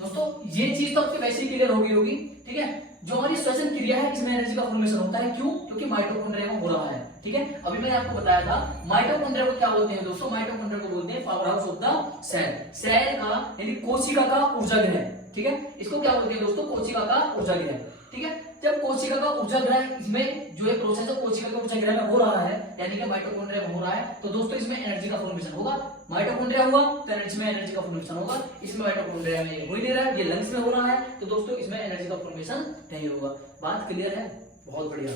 दोस्तों, ये चीज तो आपकी वैसे ही क्लियर होगी। ठीक है, जो हमारी श्वसन क्रिया है इसमें एनर्जी का फॉर्मेशन होता है। क्यों? क्योंकि माइटोकॉन्ड्रिया में हो रहा है। ठीक है, अभी मैंने आपको बताया था माइटोकॉन्ड्रिया को क्या बोलते हैं दोस्तों, माइटोकॉन्ड्रिया को बोलते हैं power house of the cell, cell का यानी कोशिका का ऊर्जा गृह। ठीक है, इसको क्या बोलते हैं दोस्तों, कोशिका का ऊर्जा गृह। ठीक है, जब कोशिका का ऊर्जा गृह इसमें जो है प्रोसेस है कोशिका के ऊर्जा गृह में हो रहा है, यानी कि माइटोकॉन्ड्रिया में हो रहा है, तो दोस्तों इसमें एनर्जी का फॉर्मेशन होगा। माइटोकॉन्ड्रिया हुआ तो इसमें एनर्जी का फॉर्मेशन होगा। इसमें माइटोकॉन्ड्रिया में हो ही नहीं रहा है, ये लंग्स में हो रहा है, तो दोस्तों इसमें एनर्जी का फॉर्मेशन नहीं होगा। बात क्लियर है? बहुत बढ़िया।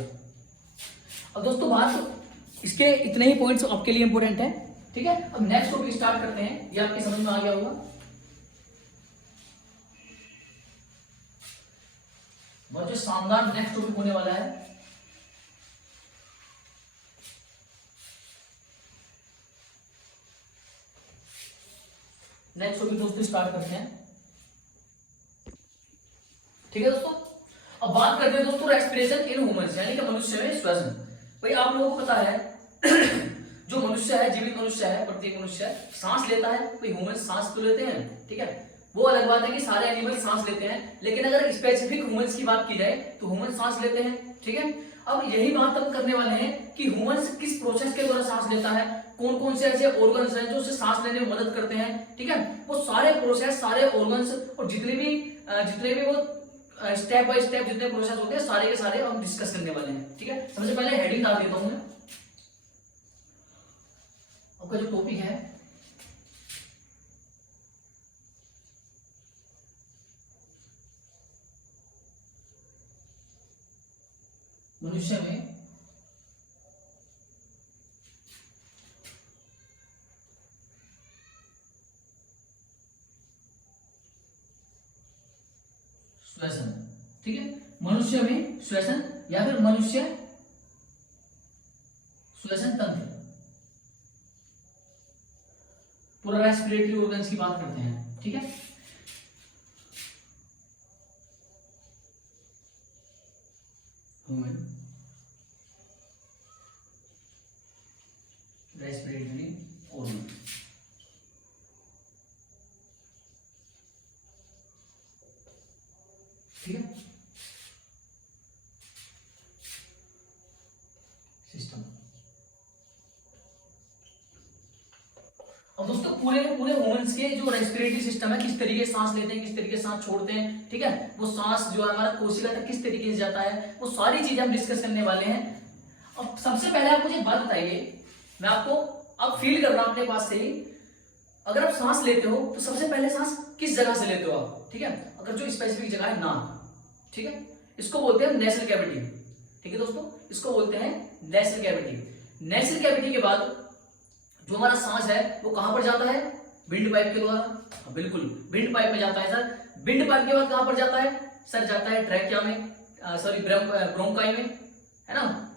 अब दोस्तों बात इसके इतने ही पॉइंट्स आपके लिए इंपॉर्टेंट है। ठीक है, अब नेक्स्ट टॉपिक स्टार्ट करते हैं। ये आपकी समझ में आ गया होगा। बहुत जो शानदार नेक्स्ट टॉपिक होने वाला है, नेक्स्ट टॉपिक दोस्तों स्टार्ट करते हैं। ठीक है दोस्तों, अब बात करते हैं दोस्तों रेस्पिरेशन इन ह्यूमंस, यानी कि मनुष्य में श्वसन। भाई आप लोगों को पता है जो मनुष्य है, जीवित मनुष्य है, प्रत्येक मनुष्य सांस लेता है। भाई ह्यूमन सांस तो लेते हैं, ठीक है, वो अलग बात है कि सारे एनिमल सांस लेते हैं, लेकिन अगर स्पेसिफिक ह्यूमंस की बात की जाए तो ह्यूमन सांस लेते हैं। ठीक है, अब यही बात हम करने वाले हैं कि ह्यूमंस किस प्रोसेस के द्वारा सांस लेता है, कौन कौन से ऐसे ऑर्गन्स हैं जो उसे सांस लेने में मदद करते हैं। ठीक है, वो सारे प्रोसेस, सारे ऑर्गन्स और जितने भी वो स्टेप बाय स्टेप जितने प्रोसेस होते हैं सारे के सारे हम डिस्कस करने वाले हैं। ठीक है, सबसे पहले हेडिंग डाल देता हूं मैं। आपका जो टॉपिक है मनुष्य में श्वसन। ठीक है, मनुष्य में श्वसन या फिर मनुष्य श्वसन तंत्र, पूरा रेस्पिरेटरी ऑर्गन्स की बात करते हैं। ठीक है, ह्यूमन रेस्पिरेटरी ऑर्गन। ठीक है, सिस्टम। अब दोस्तों पूरे ह्यूमंस के जो रेस्पिरेटरी सिस्टम है, किस तरीके से सांस लेते हैं, किस तरीके से सांस छोड़ते हैं, ठीक है, वो सांस जो है हमारा कोशिका तक किस तरीके से जाता है, वो सारी चीजें हम डिस्कस करने वाले हैं। अब सबसे पहले आप मुझे बात बताइए, मैं आपको अब फील कर रहा हूं अपने पास से ही, अगर आप सांस लेते हो तो सबसे पहले सांस किस जगह से लेते हो आप। ठीक है, अगर जो स्पेसिफिक जगह है नाक, ठीक है, इसको बोलते हैं नेसल कैविटी। ठीक है दोस्तों, इसको बोलते हैं नेसल कैविटी। नेसल कैविटी के बाद जो हमारा सांस है वो कहां पर जाता है, विंड पाइप के द्वारा। बिल्कुल, विंड पाइप में जाता है सर। विंड पाइप के बाद कहां पर जाता है सर, जाता है ट्रैकिया में, सॉरी ब्रोंकाई में, है ना।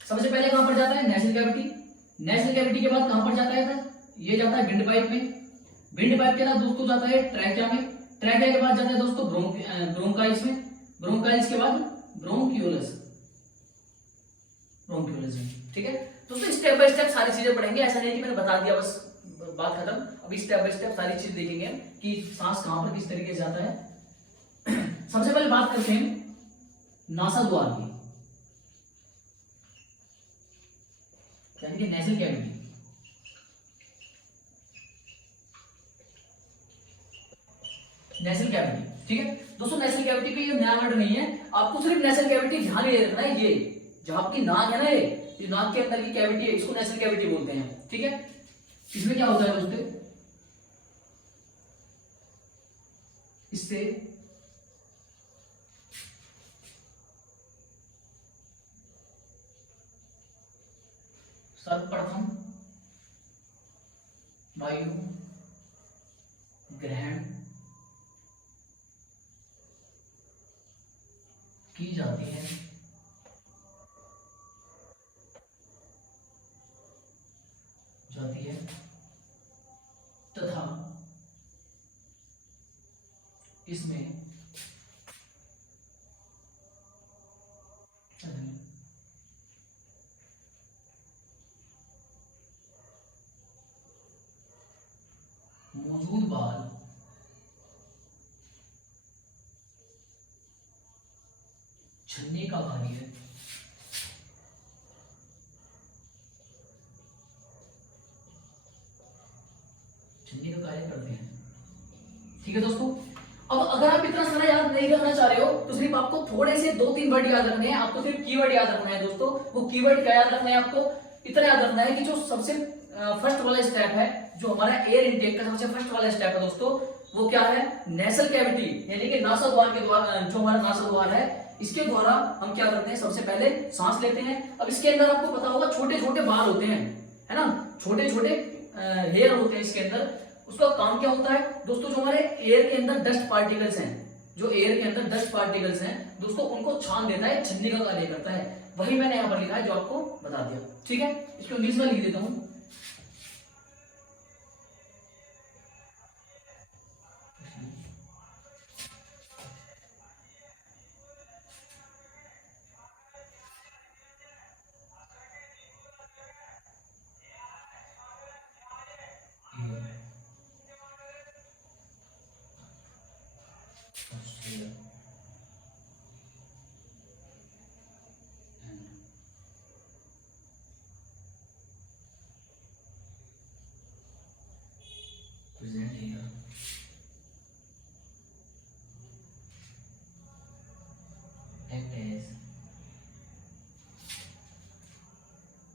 सबसे पहले कहां पर जाता है, नेसल कैविटी। नेसल कैविटी के बाद कहां पर जाता है सर, ये जाता है विंड पाइप में। विंड पाइप के बाद दोस्तों जाता है ट्रैकिया में। ट्रैकिया के बाद जाता है दोस्तों ब्रोंकाइल्स में। ब्रोंकाइल्स के बाद ब्रोंक्यूलस, ब्रोंक्यूलस में। ठीक है दोस्तों, स्टेप बाय स्टेप सारी चीजें पढ़ेंगे, ऐसा नहीं कि मैंने बता दिया बस बात खत्म। अभी स्टेप बाय स्टेप सारी चीज देखेंगे कि सांस कहां पर किस तरीके से जाता है। सबसे पहले बात करते हैं नासा द्वार की, यानी कि नेसल कैविटी। नेसल कैविटी, ठीक है दोस्तों, नेसल कैविटी पे ये नया वर्ड नहीं है, आपको सिर्फ नेसल कैविटी ध्यान ये रखना है। ये जहां आपकी नाक है ना, ये नाक के अंदर की कैविटी है, इसको नेसल कैविटी बोलते हैं। ठीक है, इसमें क्या होता है दोस्तों, इससे सर्वप्रथम वायु ग्रहण की जाती है, तथा इसमें मौजूद बाल छन्नी का कार्य छन्नी का कार्य करते हैं। ठीक है दोस्तों, अब अगर आप इतना सारा याद नहीं रखना चाह रहे हो तो सिर्फ आपको थोड़े से 2-3 वर्ड याद रखने हैं। आपको सिर्फ कीवर्ड याद रखना है दोस्तों। वो कीवर्ड क्या याद रखना है आपको? इतना याद रखना है कि जो सबसे फर्स्ट वाला स्टेप है, जो हमारा एयर इनटेक का सबसे फर्स्ट वाला स्टेप है दोस्तों, वो क्या है? नेसल कैविटी, यानी कि नासाद्वार के द्वारा, जो हमारा नासाद्वार है इसके द्वारा हम क्या करते हैं? सबसे पहले सांस लेते हैं। अब इसके अंदर आपको पता होगा छोटे छोटे बाल होते हैं, है ना, छोटे छोटे हेयर होते हैं इसके अंदर। उसका काम क्या होता है दोस्तों? जो हमारे एयर के अंदर डस्ट पार्टिकल्स हैं, जो एयर के अंदर डस्ट पार्टिकल्स हैं दोस्तों, उनको छान देता है, छन्नी का कार्य करता है। वही मैंने यहाँ पर लिखा है जो आपको बता दिया। ठीक है, इसको इंग्लिश में लिख देता हूँ। Present here. Act as.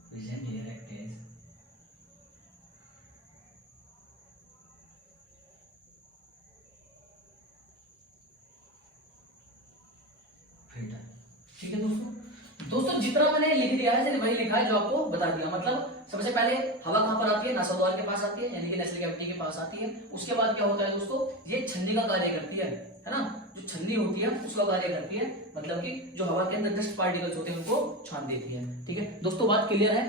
Present here. Act as. Filter. ठीक है दोस्तों जितना मैंने लिख दिया है वही लिखा है जो आपको बता दिया। मतलब सबसे पहले हवा कहां पर आती है? नासाद्वार के पास आती है, यानी कि नेसल कैविटी के पास आती है। उसके बाद क्या होता है दोस्तों? ये छन्नी का कार्य करती है ना, जो छन्नी होती है उसका कार्य करती है, मतलब कि जो हवा के अंदर डस्ट पार्टिकल्स होते हैं उनको छान देती है। ठीक है दोस्तों, बात क्लियर है?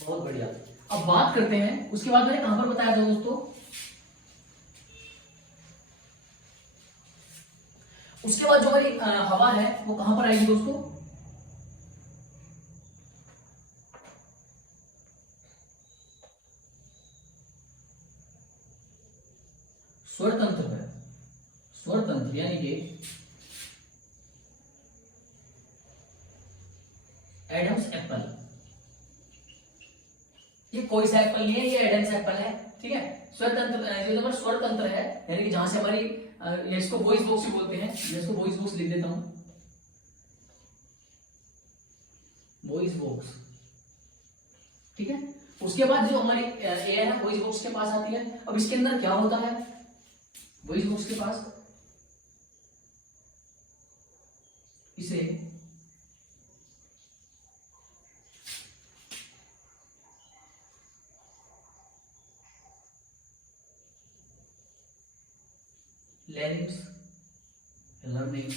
बहुत बढ़िया। अब बात करते हैं, उसके बाद मैंने कहां पर बताया था दोस्तों? उसके बाद जो हमारी हवा है वो कहां पर आएगी दोस्तों? स्वर तंत्र है। स्वर तंत्र यानी कि एडम्स एप्पल। ये कोई सा एप्पल नहीं है, ये एडम्स एप्पल है। ठीक है, स्वर तंत्र जो हमारा स्वर तंत्र है, यानी कि जहां से हमारी इसको वॉइस बॉक्स भी बोलते हैं। मैं इसको वॉइस बॉक्स लिख देता हूं, वॉइस बॉक्स। ठीक है, उसके बाद जो हमारी एयर है वॉइस बॉक्स के पास आती है। अब इसके अंदर क्या होता है वॉइस बॉक्स के पास? इसे लैरिंक्स, लर्निंग्स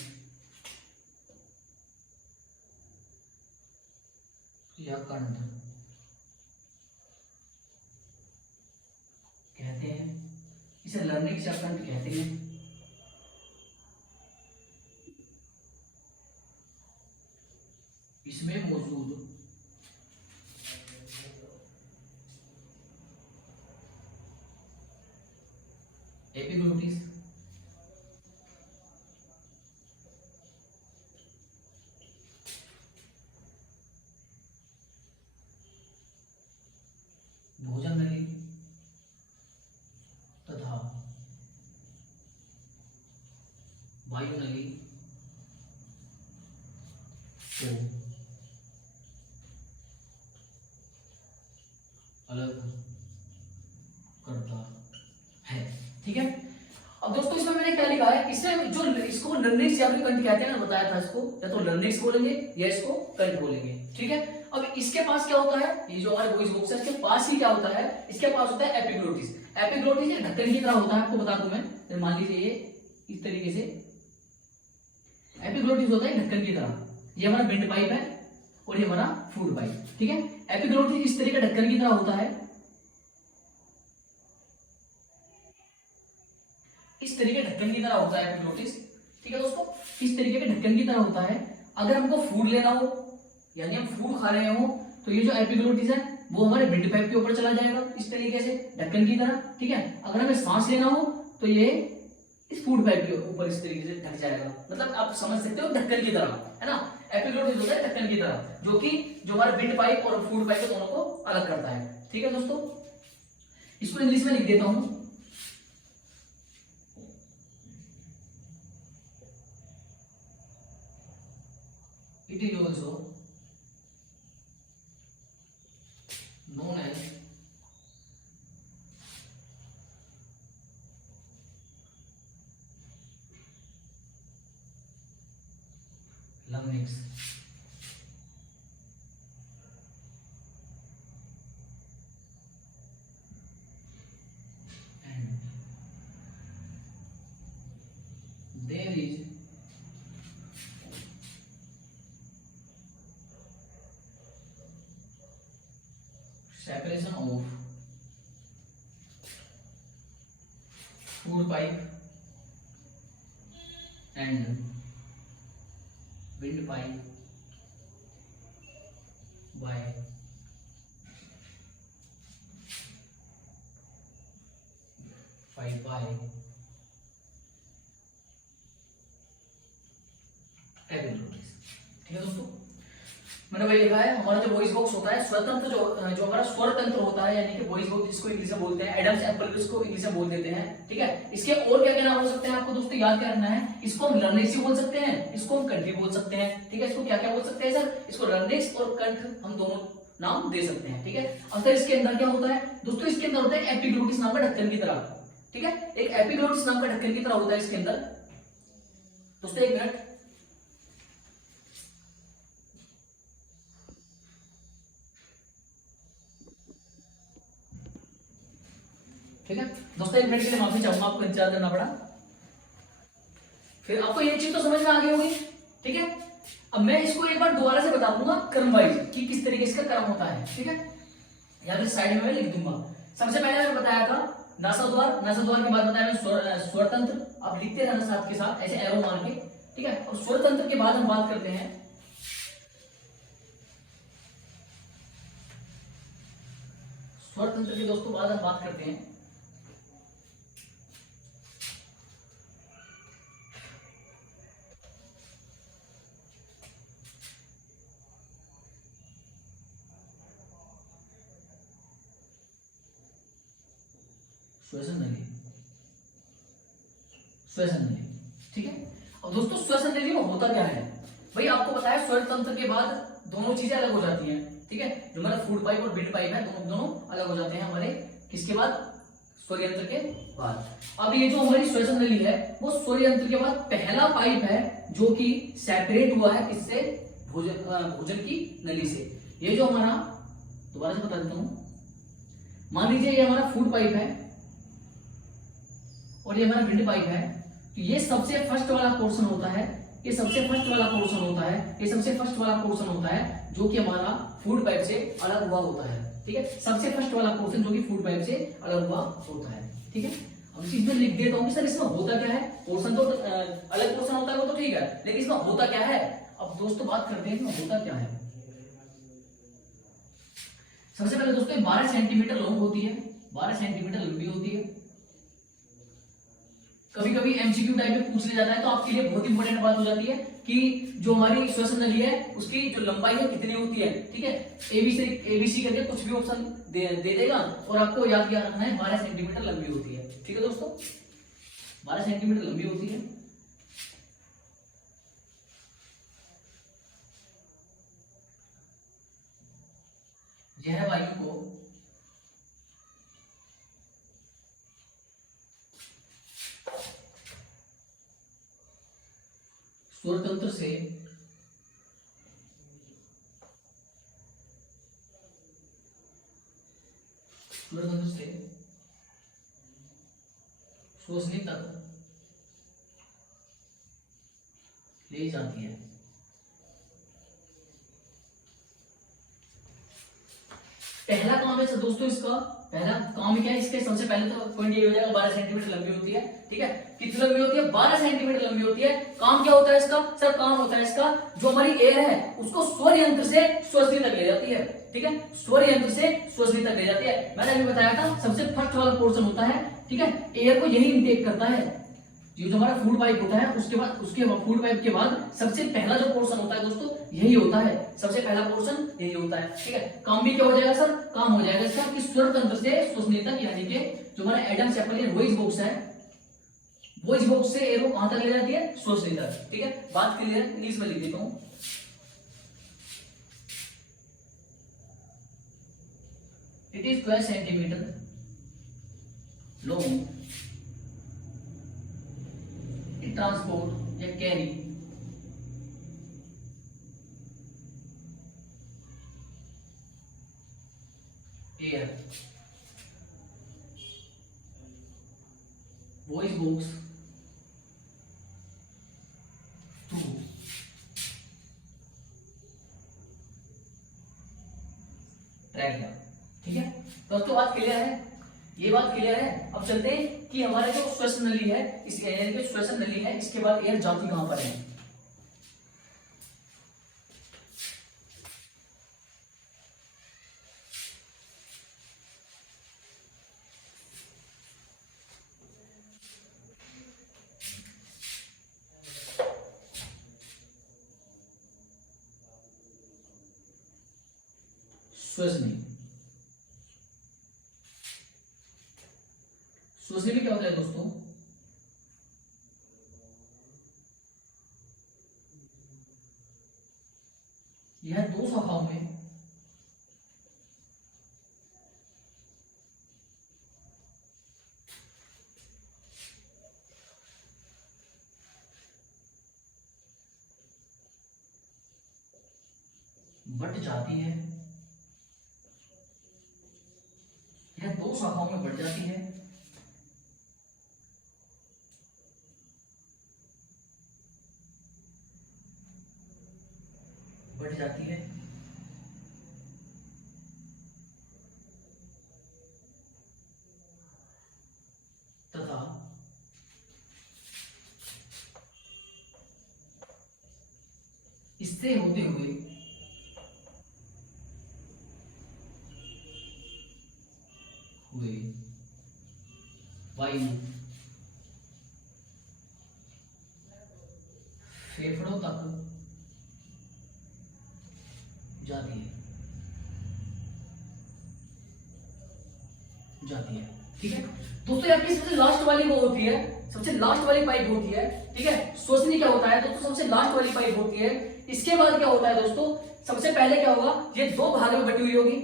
या कंठ कहते हैं। इसे लर्निंग्स या कंठ कहते हैं। इसमें मौजूद एपिग्लोटिस, भोजन नली तथा वायु नली को अलग करता है। ठीक है, अब दोस्तों इसमें मैंने क्या लिखा है? इससे जो इसको लर्निंग्स या फिर कंठ कहते हैं ना, बताया था इसको या तो लर्निंग्स बोलेंगे या इसको कंठ बोलेंगे। ठीक है, अब इसके पास क्या होता है? ये जो हमारे वॉइस बॉक्स है इसके पास ही क्या होता है? इसके पास होता है एपिग्लोटिस। एपिग्लोटिस एक ढक्कन की तरह होता है, आपको बता दूं मैं। मान लीजिए ये इस तरीके से एपिग्लोटिस होता है ढक्कन की तरह। ये हमारा विंड पाइप है और ये हमारा फूड पाइप। ठीक है, एपिग्लोटिस इस तरीके ढक्कन की तरह होता है, इस तरीके ढक्कन की तरह होता है एपिग्लोटिस। ठीक है दोस्तों, इस तरीके के ढक्कन की तरह होता है। अगर हमको फूड लेना हो, यानी हम फूड खा रहे हो, तो ये जो एपिग्लोटिस है वो हमारे विंड पाइप के ऊपर चला जाएगा इस तरीके से ढक्कन की तरह, ठीक है। अगर हमें सांस लेना हो तो ये इस फूड पाइप के ऊपर इस तरीके से ढक जाएगा, मतलब आप समझ सकते हो ढक्कन की तरह, है ना। एपिग्लोटिस होता है ढक्कन की तरह, जो कि जो हमारे विंड पाइप और फूड पाइप दोनों को अलग करता है, ठीक है दोस्तों। इसको इंग्लिश में लिख देता हूं। It is also known as larynx. And there is separation of food pipe and wind pipe by 5 by epiglottis, ठीक है दोस्तों। मैंने वही लिखा है, हमारा जो वॉइस बॉक्स होता है स्वतंत्र, जो हमारा स्वर तंत्र होता है, यानी कि वॉइस बॉक्स जिसको इंग्लिश में बोलते हैं, एडम्स एप्पल इसको इंग्लिश में बोल देते हैं, ठीक है। इसके और क्या क्या नाम हो सकते हैं आपको दोस्तों याद क्या रखना है। इसको हम लर्निक्स बोल सकते हैं, इसको हम कंठ भी बोल सकते हैं, ठीक है। इसको क्या क्या बोल सकते हैं सर, इसको लर्निक्स और कंठ हम दोनों नाम दे सकते हैं, ठीक है। अब सर इसके अंदर क्या होता है दोस्तों, इसके अंदर होता है एपिग्लोटिस नाम का ढक्कन की तरह, ठीक है। एक एपिग्लोटिस नाम का ढक्कन की तरह होता है इसके अंदर दोस्तों। एक मिनट, ठीक है दोस्तों। एक मिनट के लिए माफी चाहूंगा, आपको इंतजार करना पड़ा। फिर आपको ये चीज तो समझ में आ गई होगी, ठीक है। अब मैं इसको एक बार दोबारा से बता दूंगा क्रम वाइज कि किस तरीके से इसका क्रम होता है, ठीक है। या फिर साइड में मैं लिख दूंगा। सबसे पहले मैंने बताया था नासाद्वार, नासाद्वार के बाद बताया मैंने स्वर तंत्र। आप लिखते रहना साथ के साथ ऐसे एरो मार के, ठीक है। और स्वर तंत्र के बाद हम बात करते हैं स्वर तंत्र के दोस्तों बाद हम बात करते हैं श्वसन नली, श्वसन नली, ठीक है। अब दोस्तों श्वसन नली में होता क्या है, भाई आपको बताया स्वर तंत्र के बाद दोनों चीजें अलग हो जाती हैं, ठीक है। जो हमारा फूड पाइप और विंड पाइप है दोनों अलग हो जाते हैं हमारे किसके बाद, स्वर यंत्र के बाद। अब ये जो हमारी श्वसन नली है वो स्वर यंत्र के बाद पहला पाइप है जो कि सेपरेट हुआ है किससे, भोजन की नली से। ये जो हमारा, दोबारा से बता देता हूं, मान लीजिए ये हमारा फूड पाइप है और ये हमारा विंड पाइप है, तो ये सबसे फर्स्ट वाला पोर्शन होता है, ये सबसे फर्स्ट वाला पोर्शन होता है, ये सबसे फर्स्ट वाला पोर्शन होता है जो कि हमारा फूड पाइप से अलग हुआ होता है, ठीक है। सबसे फर्स्ट वाला पोर्शन जो कि फूड पाइप से अलग हुआ होता है, ठीक है। अब इस चीज में लिख देता हूं कि सर इसमें होता क्या है। पोर्शन तो अलग पोर्शन होता है वो तो ठीक है, लेकिन इसमें होता क्या है। अब दोस्तों बात करते हैं इसमें होता क्या है। सबसे पहले दोस्तों 12 सेंटीमीटर लॉन्ग होती है, 12 सेंटीमीटर लंबी होती है। कभी कभी एमसीक्यू टाइप में पूछ लिया जाता है, तो आपके लिए बहुत इंपॉर्टेंट बात हो जाती है कि जो हमारी श्वसन नली है उसकी जो लंबाई है कितनी होती है, ठीक है। एबीसी करके कुछ भी ऑप्शन दे देगा और आपको याद क्या रखना है, 12 सेंटीमीटर लंबी होती है, ठीक है दोस्तों। 12 सेंटीमीटर लंबी होती है। यह वायु को स्वर तंत्र से श्वसनी तक ले जाती है। पहला काम है दोस्तों इसका, पहला काम क्या है इसके, सबसे पहले तो पॉइंट ये हो जाएगा 12 सेंटीमीटर लंबी होती है, ठीक है। कितनी लंबी होती है, 12 सेंटीमीटर लंबी होती है। काम क्या होता है इसका, सर काम होता है इसका जो हमारी एयर है उसको स्वर यंत्र से श्वसनी तक ले जाती है, ठीक है, स्वर यंत्र से श्वसनी तक ले जाती है। मैंने अभी बताया था सबसे फर्स्ट वाला पोर्शन होता है, ठीक है, एयर को यही इनटेक करता है। ये जो हमारा फूड पाइप होता है उसके बाद, उसके फूड पाइप के बाद सबसे पहला जो पोर्शन होता है दोस्तों यही होता है, सबसे पहला पोर्शन यही होता है। ठीक है, काम भी क्या हो जाएगा सर, काम हो जाएगा इसका कि स्वर तंत्र से श्वसनी तक, यानी कि जो हमारा एडम सेपलियन वॉइस बॉक्स है, वॉइस बॉक्स से एयर को कहां तक ले जाती है, श्वसनी तक। ठीक है, बात क्लियर है, इंग्लिश में लिख देता हूं। It is 12 centimetre long, it transport या carry air voice box to track. ठीक है, दोस्तों बात क्लियर है, ये बात क्लियर है। अब चलते हैं कि हमारे जो श्वसन नली है, इस एयर की श्वसन नली है, इसके बाद एयर जाती कहां पर है। श्वसनी, श्वसनी में क्या होता है दोस्तों, यह दो शाखाओं में बट जाती है, यह दो शाखाओं में बढ़ जाती है, बढ़ जाती है, तथा इससे होते हुए वायु फेफड़ों तक जाती है, जाती है। ठीक है दोस्तों, आपकी सबसे लास्ट वाली वो होती है, सबसे लास्ट वाली पाइप होती है। ठीक है, श्वसनी क्या होता है दोस्तों, सबसे लास्ट वाली पाइप होती है। इसके बाद क्या होता है दोस्तों, सबसे पहले क्या होगा, ये दो भागों में बटी हुई होगी।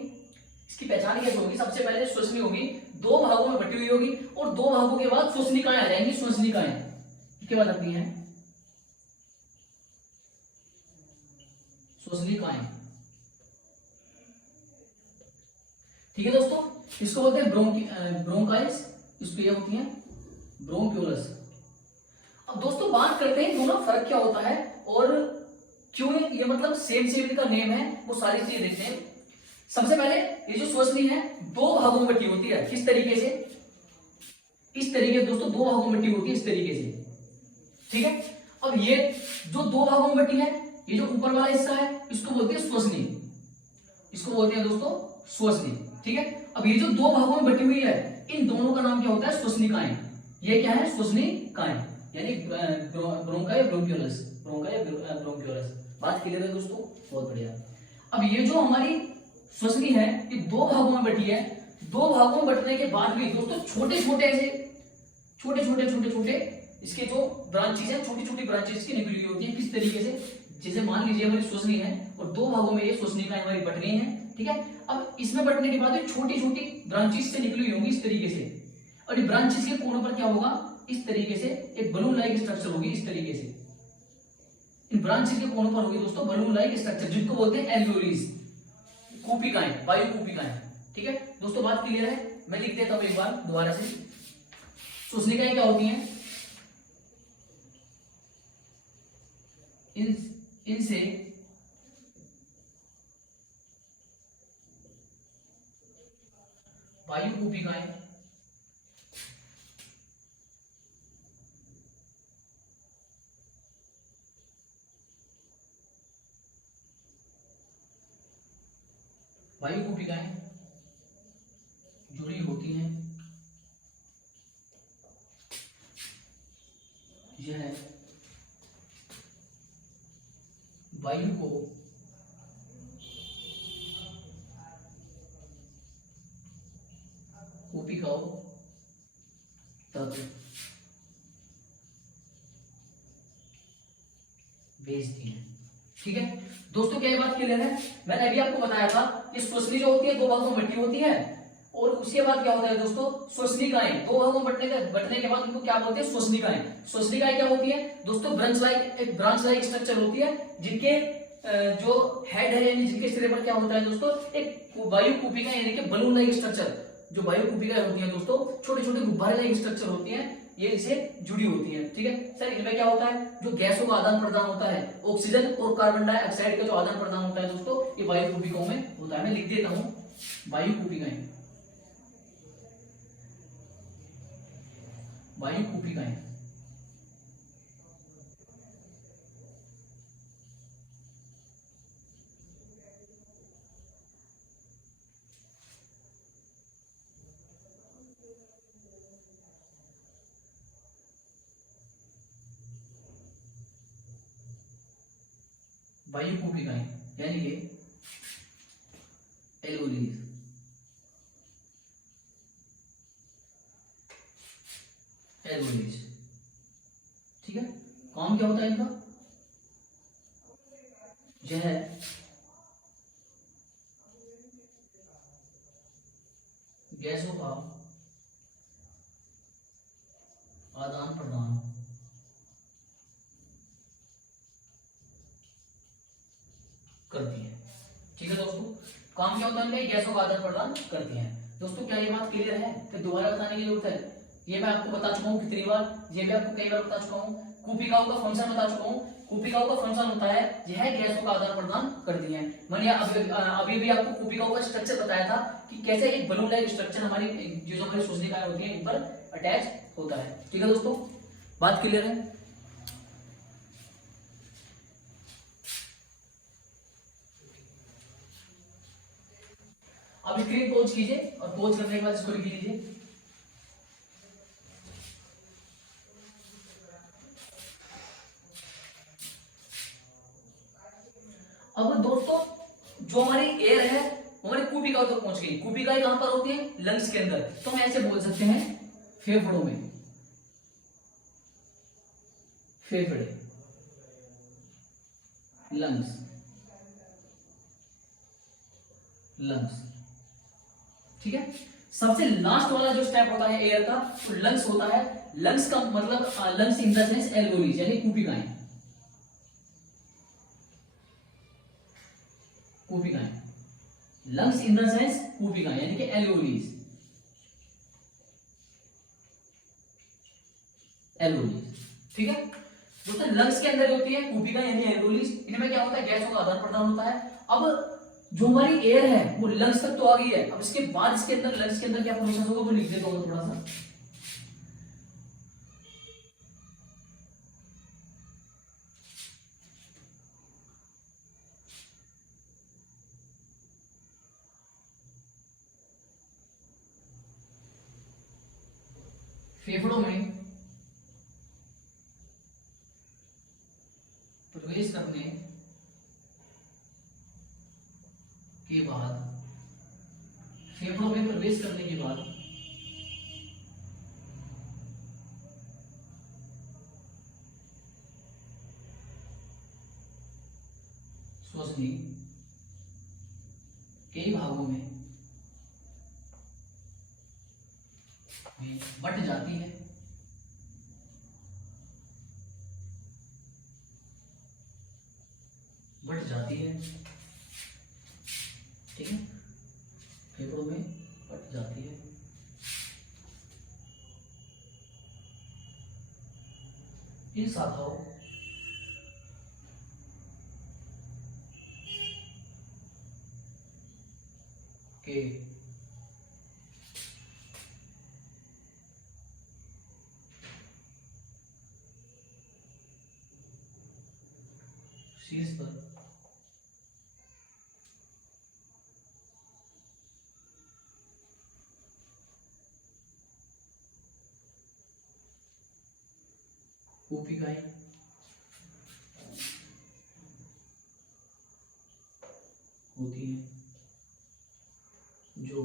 इसकी पहचान कैसे होगी, सबसे पहले श्वसनी होगी, दो भागों में बटी हुई होगी, और दो भागों के बाद श्वसनिकाएं आ जाएंगी। श्वसनिकाएं के बाद आती हैं श्वसनिकाएं। ठीक है दोस्तों, इसको बोलते हैं ब्रोंकाइल्स, इसको ये होती हैं ब्रोंक्यूलस। अब दोस्तों बात करते हैं दोनों फर्क क्या होता है और क्यों ये मतलब सेम सेम इनका नेम है, वो सारी चीजें देखते हैं। सबसे पहले ये जो श्वसनी है दो भागों में बटी होती है, किस तरीके से, इस तरीके से दोस्तों, दो भागों में बटी होती है इस तरीके से। ठीक है, अब ये जो दो भागों में बटी है, ये जो ऊपर वाला हिस्सा है इसको बोलते हैं श्वसनी, इसको बोलते हैं दोस्तों श्वसनी। ठीक है, अब ये जो दो भागों में बटी हुई है, इन दोनों का नाम क्या होता है, श्वसनिकाएं। ये क्या है, श्वसनिकाएं, यानी ब्रोंका या ब्रोंक्यूलस, ब्रोंका या ब्रोंक्यूलस। बात क्लियर है दोस्तों, बहुत बढ़िया। अब ये जो हमारी श्वसनी है ये दो भागों में बटी है, दो भागों में बटने के बाद भी दोस्तों छोटे छोटे ऐसे छोटे छोटे छोटे छोटे इसके जो ब्रांचेस है, छोटी छोटी ब्रांचेस की निकली हुई होती है। किस तरीके से, जैसे मान लीजिए हमारी श्वसनी है और दो भागों में ये श्वसनिकाएं हमारी बट गई है। ठीक है, अब इसमें बटने के बाद छोटी छोटी ब्रांचेस से निकली हुई होंगी इस तरीके से, और ये ब्रांचेस के कोनों पर क्या होगा, इस तरीके से एक बलून लाइक स्ट्रक्चर होगी इस तरीके से। इन ब्रांचेस के कोनों पर होगी दोस्तों बलून लाइक स्ट्रक्चर, जिसको बोलते हैं एल्वियोलीज, कूपिकाएं, वायु कूपिकाएं। ठीक है दोस्तों, बात क्लियर है, मैं लिख देता हूं एक बार दोबारा से। श्वसनिकाएं क्या होती हैं, इनसे वायु कूपिकाएं वायु कूपिकाएं जुड़ी होती हैं, यह वायु को कूपिकाओं तक भेजती हैं। ठीक है दोस्तों, क्या ये बात क्लियर है? मैंने अभी आपको बताया था कि श्वसनी जो होती है दो भागों में बटी होती है, और उसके बाद क्या होता है दोस्तों, श्वसनिकाएं। दो भागों में बटने के बाद उनको क्या बोलते हैं? श्वसनिकाएं। श्वसनिकाएं क्या होती है दोस्तों? ब्रांच लाइक स्ट्रक्चर होती है, जिनके जो हेड है यानी जिनके सिरे पर क्या होता है दोस्तों, एक वायु कूपिका यानी कि बलून लाइक स्ट्रक्चर। जो वायु कूपिकाएं होती हैं दोस्तों, छोटे छोटे गुब्बारे लाइक स्ट्रक्चर होती हैं, ये इसे जुड़ी होती है। ठीक है सर, इनमें क्या होता है? जो गैसों का आदान प्रदान होता है, ऑक्सीजन और कार्बन डाइऑक्साइड का जो आदान प्रदान होता है दोस्तों, ये वायु कूपिकाओं में होता है। मैं लिख देता हूं, वायु कूपिकाएं। वायु कूपिकाएं वायु कूपिकाएं यानी कि एल्वोलीज। एल्वोलीज ठीक है, काम क्या होता है इनका? यह गैसों का आदान प्रदान करती है। ठीक है दोस्तों, काम क्या होता है इनका? गैसों का आदान प्रदान करती हैं। दोस्तों क्या ये बात क्लियर है? फिर दोबारा बताने की जरूरत है? ये मैं आपको बता चुका हूँ कितनी बार, ये भी आपको कई बार बता चुका हूँ। कूपिकाओं का फंक्शन बता चुका हूँ। कूपिकाओं का फंक्शन होता है यह गैसों का आदान प्रदान करती हैं। मैंने अभी भी आपको कूपिकाओं का स्ट्रक्चर बताया था कि कैसे एक बलून लाइक स्ट्रक्चर हमारी जो हमारी श्वसनिकाएं होती हैं इन पर अटैच होता है। ठीक है दोस्तों, बात क्लियर है? अब स्क्रीन पॉज कीजिए और पॉज करने के बाद इसको लिख लीजिए। अब दोस्तों जो हमारी एयर है वो हमारी कूपिकाओं तक पहुंच गई। कूपिकाएं कहां पर होती है? लंग्स के अंदर। तो हम ऐसे बोल सकते हैं फेफड़ों में, फेफड़े, लंग्स, लंग्स। ठीक है, सबसे लास्ट वाला जो स्टेप होता है एयर का वो लंग्स होता है। लंग्स का मतलब लंग्स इन द सेंस एल्वोलीज यानी कूपिकाएं। कूपिकाएं, लंग्स इन द सेंस कूपिकाएं यानी कि एल्वोलीज। एल्वोलीज ठीक है दोस्तों, लंग्स के अंदर होती है कूपिकाएं यानी एल्वोलीज। इनमें क्या होता है? गैसों का आदान प्रदान होता है। अब जो हमारी एयर है वो लंग्स तक तो आ गई है। अब इसके बाद इसके अंदर लंग्स के अंदर क्या प्रोसेस होगा वो लिख देता हूं थोड़ा सा। फेफड़ों में प्रवेश करने के बाद, फेफड़ों में प्रवेश करने के बाद श्वसनी कई भागों में बट जाती है। बट जाती है ठीक है, फेफड़ों में बट जाती है। इन शाखाओं के शीर्ष पर कोशिकाएं होती हैं जो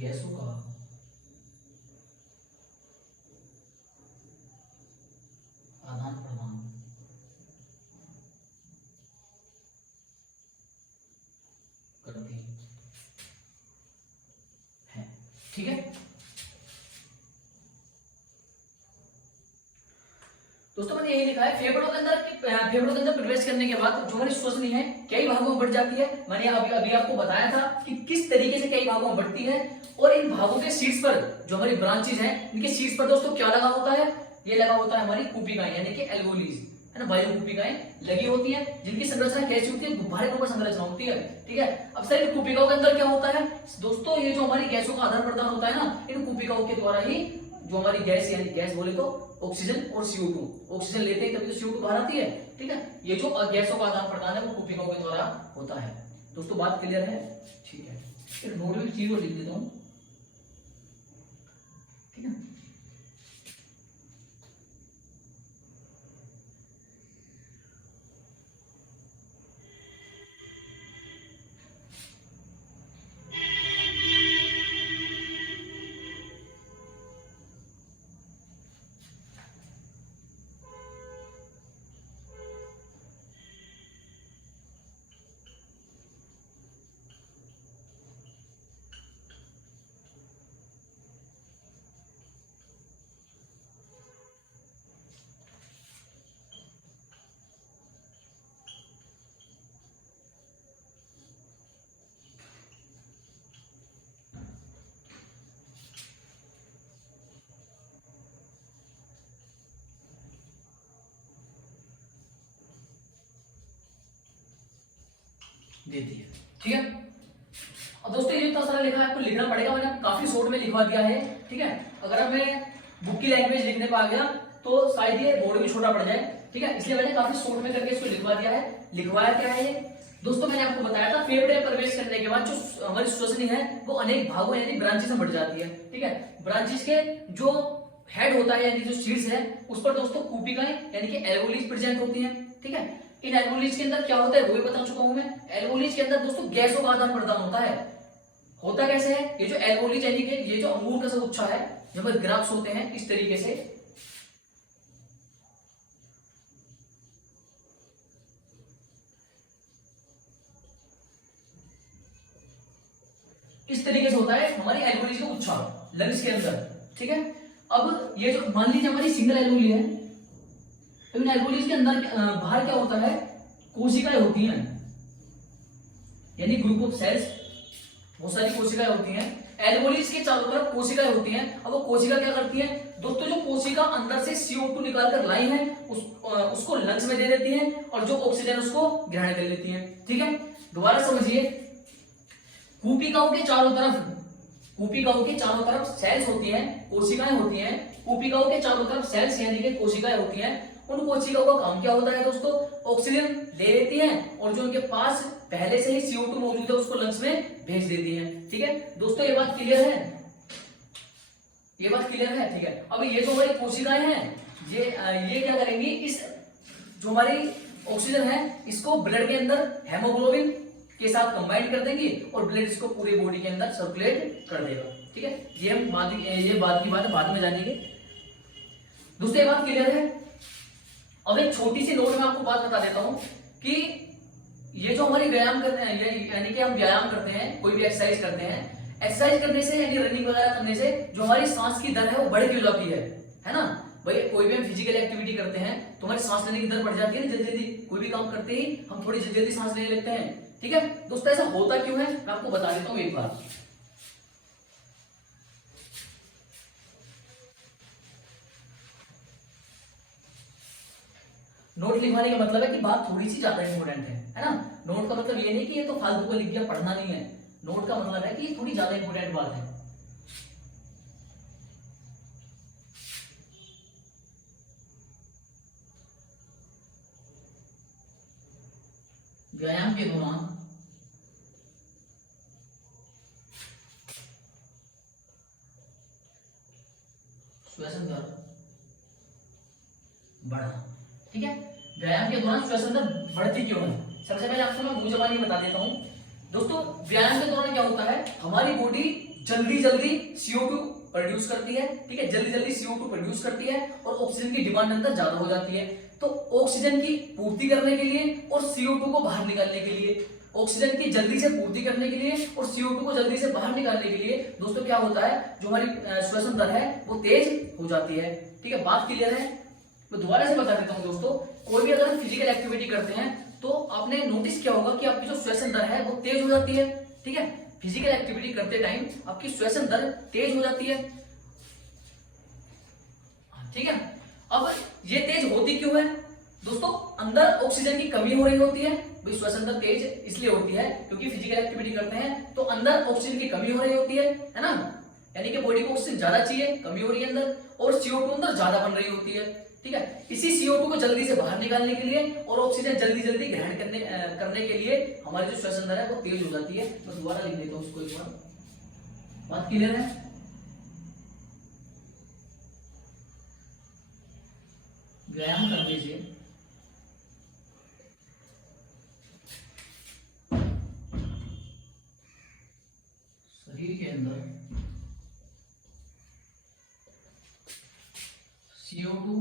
गैसों का आदान प्रदान करती हैं। ठीक है दोस्तों, मैंने यही लिखा है फेफड़ों के अंदर प्रवेश करने के बाद जो हमारी श्वसनी है कई भागों में बढ़ जाती है। मैंने अभी आपको बताया था कि किस तरीके से कई भागों में बढ़ती है। और इन भागों के शीर्ष पर जो हमारी ब्रांचेज हैं, इनके शीर्ष पर दोस्तों क्या लगा होता है? ये लगा होता है हमारी कुपिकाएं, यानी कि एल्वोलीज, है ना, वायु कुपिकाएं लगी होती हैं, जिनकी संरचना कैसी होती है? गुब्बारे के ऊपर संरचना होती है। ठीक है, अब सर इन कुपिकाओं के अंदर क्या होता है दोस्तों? ये जो हमारी गैसों का आदान प्रदान होता है ना, इन कुपिकाओं के द्वारा ही जो हमारी गैस, यानी गैस बोले तो ऑक्सीजन और CO2, ऑक्सीजन लेते हैं तभी तो CO2 बाहर आती है। ठीक है, ये जो गैसों का आदान प्रदान है वो कुपिकाओं के द्वारा होता है। दोस्तों बात क्लियर है? ठीक है, एक नोट में चीज और लिख देता हूं। ठीक है, देती है। ठीक है, और दोस्तों ये इतना सारा लिखा है, आपको लिखना पड़ेगा, मैंने काफी शॉर्ट में लिखवा दिया है। ठीक है, अगर मैं बुक की लैंग्वेज लिखने पा गया तो शायद ये बोर्ड भी छोटा पड़ जाए। ठीक है, इसलिए मैंने काफी शॉर्ट में करके इसको लिखवा दिया है। लिखवाया क्या है दोस्तों? मैंने आपको बताया था फेफड़े में प्रवेश करने के बाद जो हमारी श्वसनी है वो अनेक भागों यानी ब्रांचेस में बढ़ जाती है। ठीक है, ब्रांचेस के जो हेड होता है यानी जो शीर्ष है उस पर दोस्तों कुपिकाएं यानी कि एल्वोलीज प्रेजेंट होती हैं। ठीक है, इन एल्वोलीज के अंदर क्या होता है वो भी बता चुका हूं मैं। एल्वोलीज के अंदर दोस्तों गैसों का आदान प्रदान होता है। होता कैसे है? ये जो एल्वोलीज यानी कि ये जो अंगूर का सा गुच्छा है, जब ग्राफ्स होते हैं इस तरीके से, इस तरीके से होता है हमारी एल्वोलीज का गुच्छा लंग्स के अंदर। ठीक है, अब ये जो मान लीजिए हमारी सिंगल एल्वोली है, तो इन एल्वोलीज के अंदर बाहर क्या होता है? कोशिकाएं होती हैं, यानी ग्रुप ऑफ सेल्स, बहुत सारी कोशिकाएं होती हैं। एल्वोलीज के चारों तरफ कोशिकाएं होती हैं। अब वो कोशिका क्या करती है दोस्तों? जो कोशिका अंदर से CO2 निकाल कर लाई है उसको लंग्स में दे देती है और जो ऑक्सीजन उसको ग्रहण कर लेती है। ठीक है, दोबारा समझिए, कुपिकाओं के चारों तरफ सेल्स होती हैं, कोशिकाएं होती हैं। कुपिकाओं के चारों तरफ सेल्स यानी कि कोशिकाएं होती हैं। उन कोशिकाओं का काम क्या होता है दोस्तों? ऑक्सीजन ले लेती हैं और जो उनके पास पहले से ही CO2 मौजूद है उसको लंग्स में भेज देती हैं। ठीक है दोस्तों, ये बात क्लियर है? ये बात क्लियर है? ठीक है, अब ये जो हमारी कोशिकाएं हैं ये क्या करेंगी? इस जो हमारी ऑक्सीजन है इसको ब्लड के अंदर हेमोग्लोबिन के साथ कंबाइन कर देंगी और ब्लड इसको पूरे बॉडी के अंदर सर्कुलेट कर देगा। ठीक है, ये हम बाद की बात है, बाद में जानेंगे। दोस्तों ये बात क्लियर है? अब एक छोटी सी नोट में आपको बात बता देता हूं कि ये जो हमारी व्यायाम करते हैं, यानी कि हम व्यायाम करते हैं, कोई भी एक्सरसाइज करते हैं, एक्सरसाइज करने से यानी रनिंग वगैरह करने से जो हमारी सांस की दर है वो बढ़ के हो जाती है ना भाई? कोई भी हम फिजिकल एक्टिविटी करते हैं तो हमारी सांस लेने की दर बढ़ जाती है ना, जल्दी जल्दी। कोई भी काम करते ही हम थोड़ी जल्दी सांस लेने लगते हैं। ठीक है दोस्तों, ऐसा होता क्यों है मैं आपको बता देता हूं एक बार। नोट लिखवाने का मतलब है कि बात थोड़ी सी ज्यादा इंपॉर्टेंट है ना? नोट का मतलब ये नहीं कि ये तो फालतू का लिख दिया, पढ़ना नहीं है। नोट का मतलब है कि थोड़ी ज्यादा इंपॉर्टेंट बात है। व्यायाम के दौरान श्वसन दर बढ़ा। ठीक है, व्यायाम के दौरान श्वसन दर बढ़ती क्यों है? सबसे पहले आपको मैं मुंह जबानी बता देता हूं दोस्तों। व्यायाम के दौरान क्या होता है, हमारी बॉडी जल्दी जल्दी CO2 प्रोड्यूस करती है। ठीक है, जल्दी जल्दी CO2 प्रोड्यूस करती है और ऑक्सीजन की डिमांड अंदर ज्यादा हो जाती है। तो ऑक्सीजन की पूर्ति करने के लिए और CO2 को बाहर निकालने के लिए, ऑक्सीजन की जल्दी से पूर्ति करने के लिए और CO2 को जल्दी से बाहर निकालने के लिए दोस्तों क्या होता है, जो हमारी श्वसन दर है वो तेज हो जाती है। ठीक है, बात क्लियर है? मैं दोबारा से बता देता हूं दोस्तों, कोई भी अगर फिजिकल एक्टिविटी करते हैं तो आपने नोटिस किया होगा कि आपकी जो श्वसन दर है वो तेज हो जाती है। ठीक है, फिजिकल एक्टिविटी करते टाइम आपकी श्वसन दर तेज हो जाती है। ठीक है, अब ये तेज होती क्यों है दोस्तों? अंदर ऑक्सीजन की कमी हो रही होती है। भाई श्वसन दर तेज इसलिए होती है क्योंकि फिजिकल एक्टिविटी करते हैं तो अंदर ऑक्सीजन की कमी हो रही होती है ना, यानी कि बॉडी को ऑक्सीजन ज्यादा चाहिए, कमी हो रही है अंदर, और CO2 अंदर ज्यादा बन रही होती है। ठीक है, इसी CO2 को जल्दी से बाहर निकालने के लिए और ऑक्सीजन जल्दी जल्दी ग्रहण करने के लिए हमारी जो श्वसन दर है वो तेज हो जाती है। मैं दोबारा लिख देता हूं उसको एक बार। बात क्लियर है? व्यायाम करने से शरीर के अंदर CO2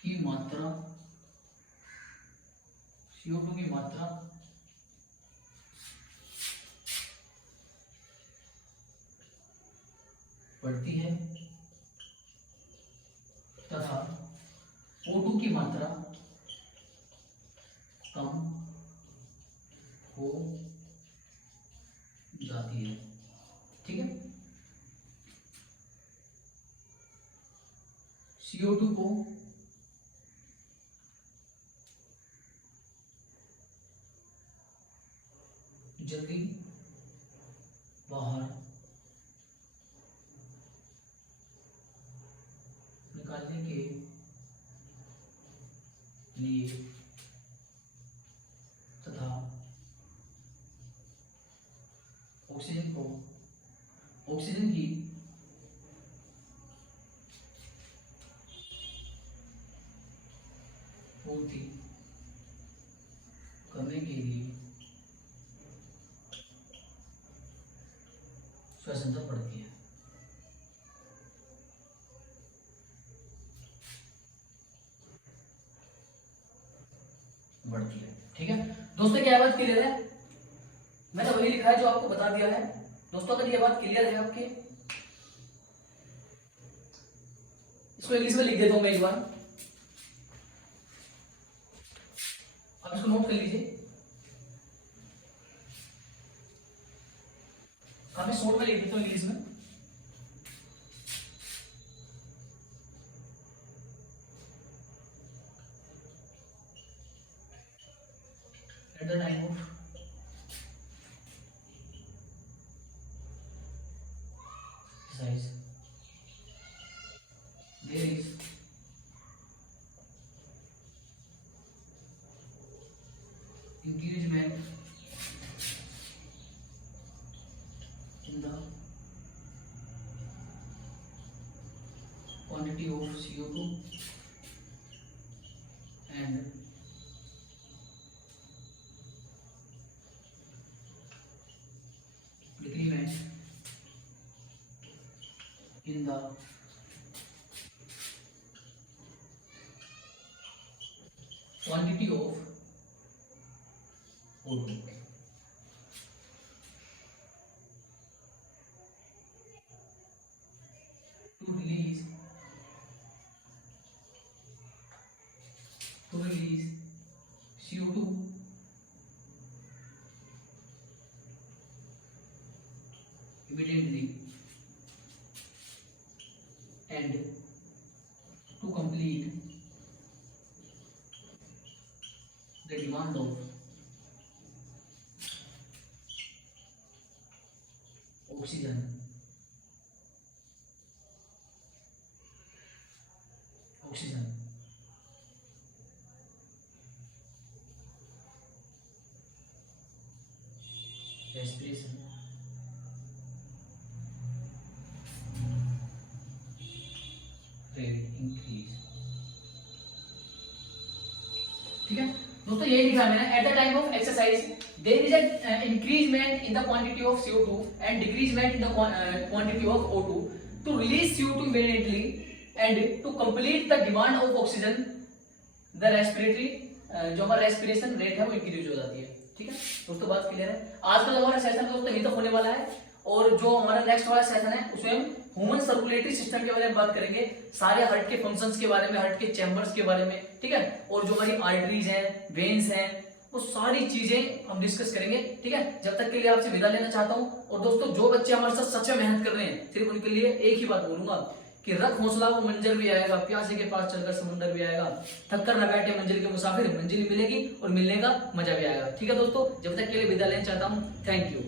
की मात्रा बढ़ती है तथा O2 की मात्रा कम हो जाती है। ठीक है, CO2 को जल्दी बाहर निकालने के लिए तथा ऑक्सीजन की पूर्ति करने के लिए श्वसन दर बढ़ती है। ठीक है दोस्तों, क्या बात क्लियर है? मैंने वही लिखा है जो आपको बता दिया है दोस्तों। अगर ये बात क्लियर है आपके, इसको इंग्लिश में लिख देता हूं मैं एक बार, आप इसको नोट कर लीजिए। काफी शॉर्ट में लिख देता हूं इंग्लिश में। At the time of exercise, there is increasement in the quantity of CO2 and decrement in the quantity of O2. To release CO2 immediately and to complete the demand of oxygen. Respiration दोस्तों यही लिखा है मैंने, at the time of exercise there is an increasement in the quantity of CO2 and decreasement in the quantity of O2 to release CO2 immediately and to complete the demand of oxygen the respiratory, जो हमारा respiration rate है वो increase हो जाती है। ठीक है दोस्तों, बात क्लियर है। आज का जो हमारा सेशन है दोस्तों यही तक होने वाला है, और जो हमारा नेक्स्ट वाला सेशन है उसमें हम ह्यूमन सर्कुलेटरी सिस्टम के बारे में बात करेंगे, सारे हार्ट के फंक्शंस के बारे में, हार्ट के चैम्बर्स के बारे में, ठीक है, और जो हमारी आर्टरीज हैं, वेन्स हैं, वो सारी चीजें हम डिस्कस करेंगे। ठीक है, जब तक के लिए आपसे विदा लेना चाहता हूं। और दोस्तों जो बच्चे हमारे साथ सच में मेहनत कर रहे हैं, सिर्फ उनके लिए एक ही बात बोलूंगा कि रख हौसला, वो मंजर भी आएगा, प्यासे के पास चलकर समुंदर भी आएगा, थक कर न बैठे मंजिल के मुसाफिर, मंजिल मिलेगी और मिलने का मजा भी आएगा। ठीक है दोस्तों, जब तक के लिए विदा लेना चाहता हूँ, थैंक यू।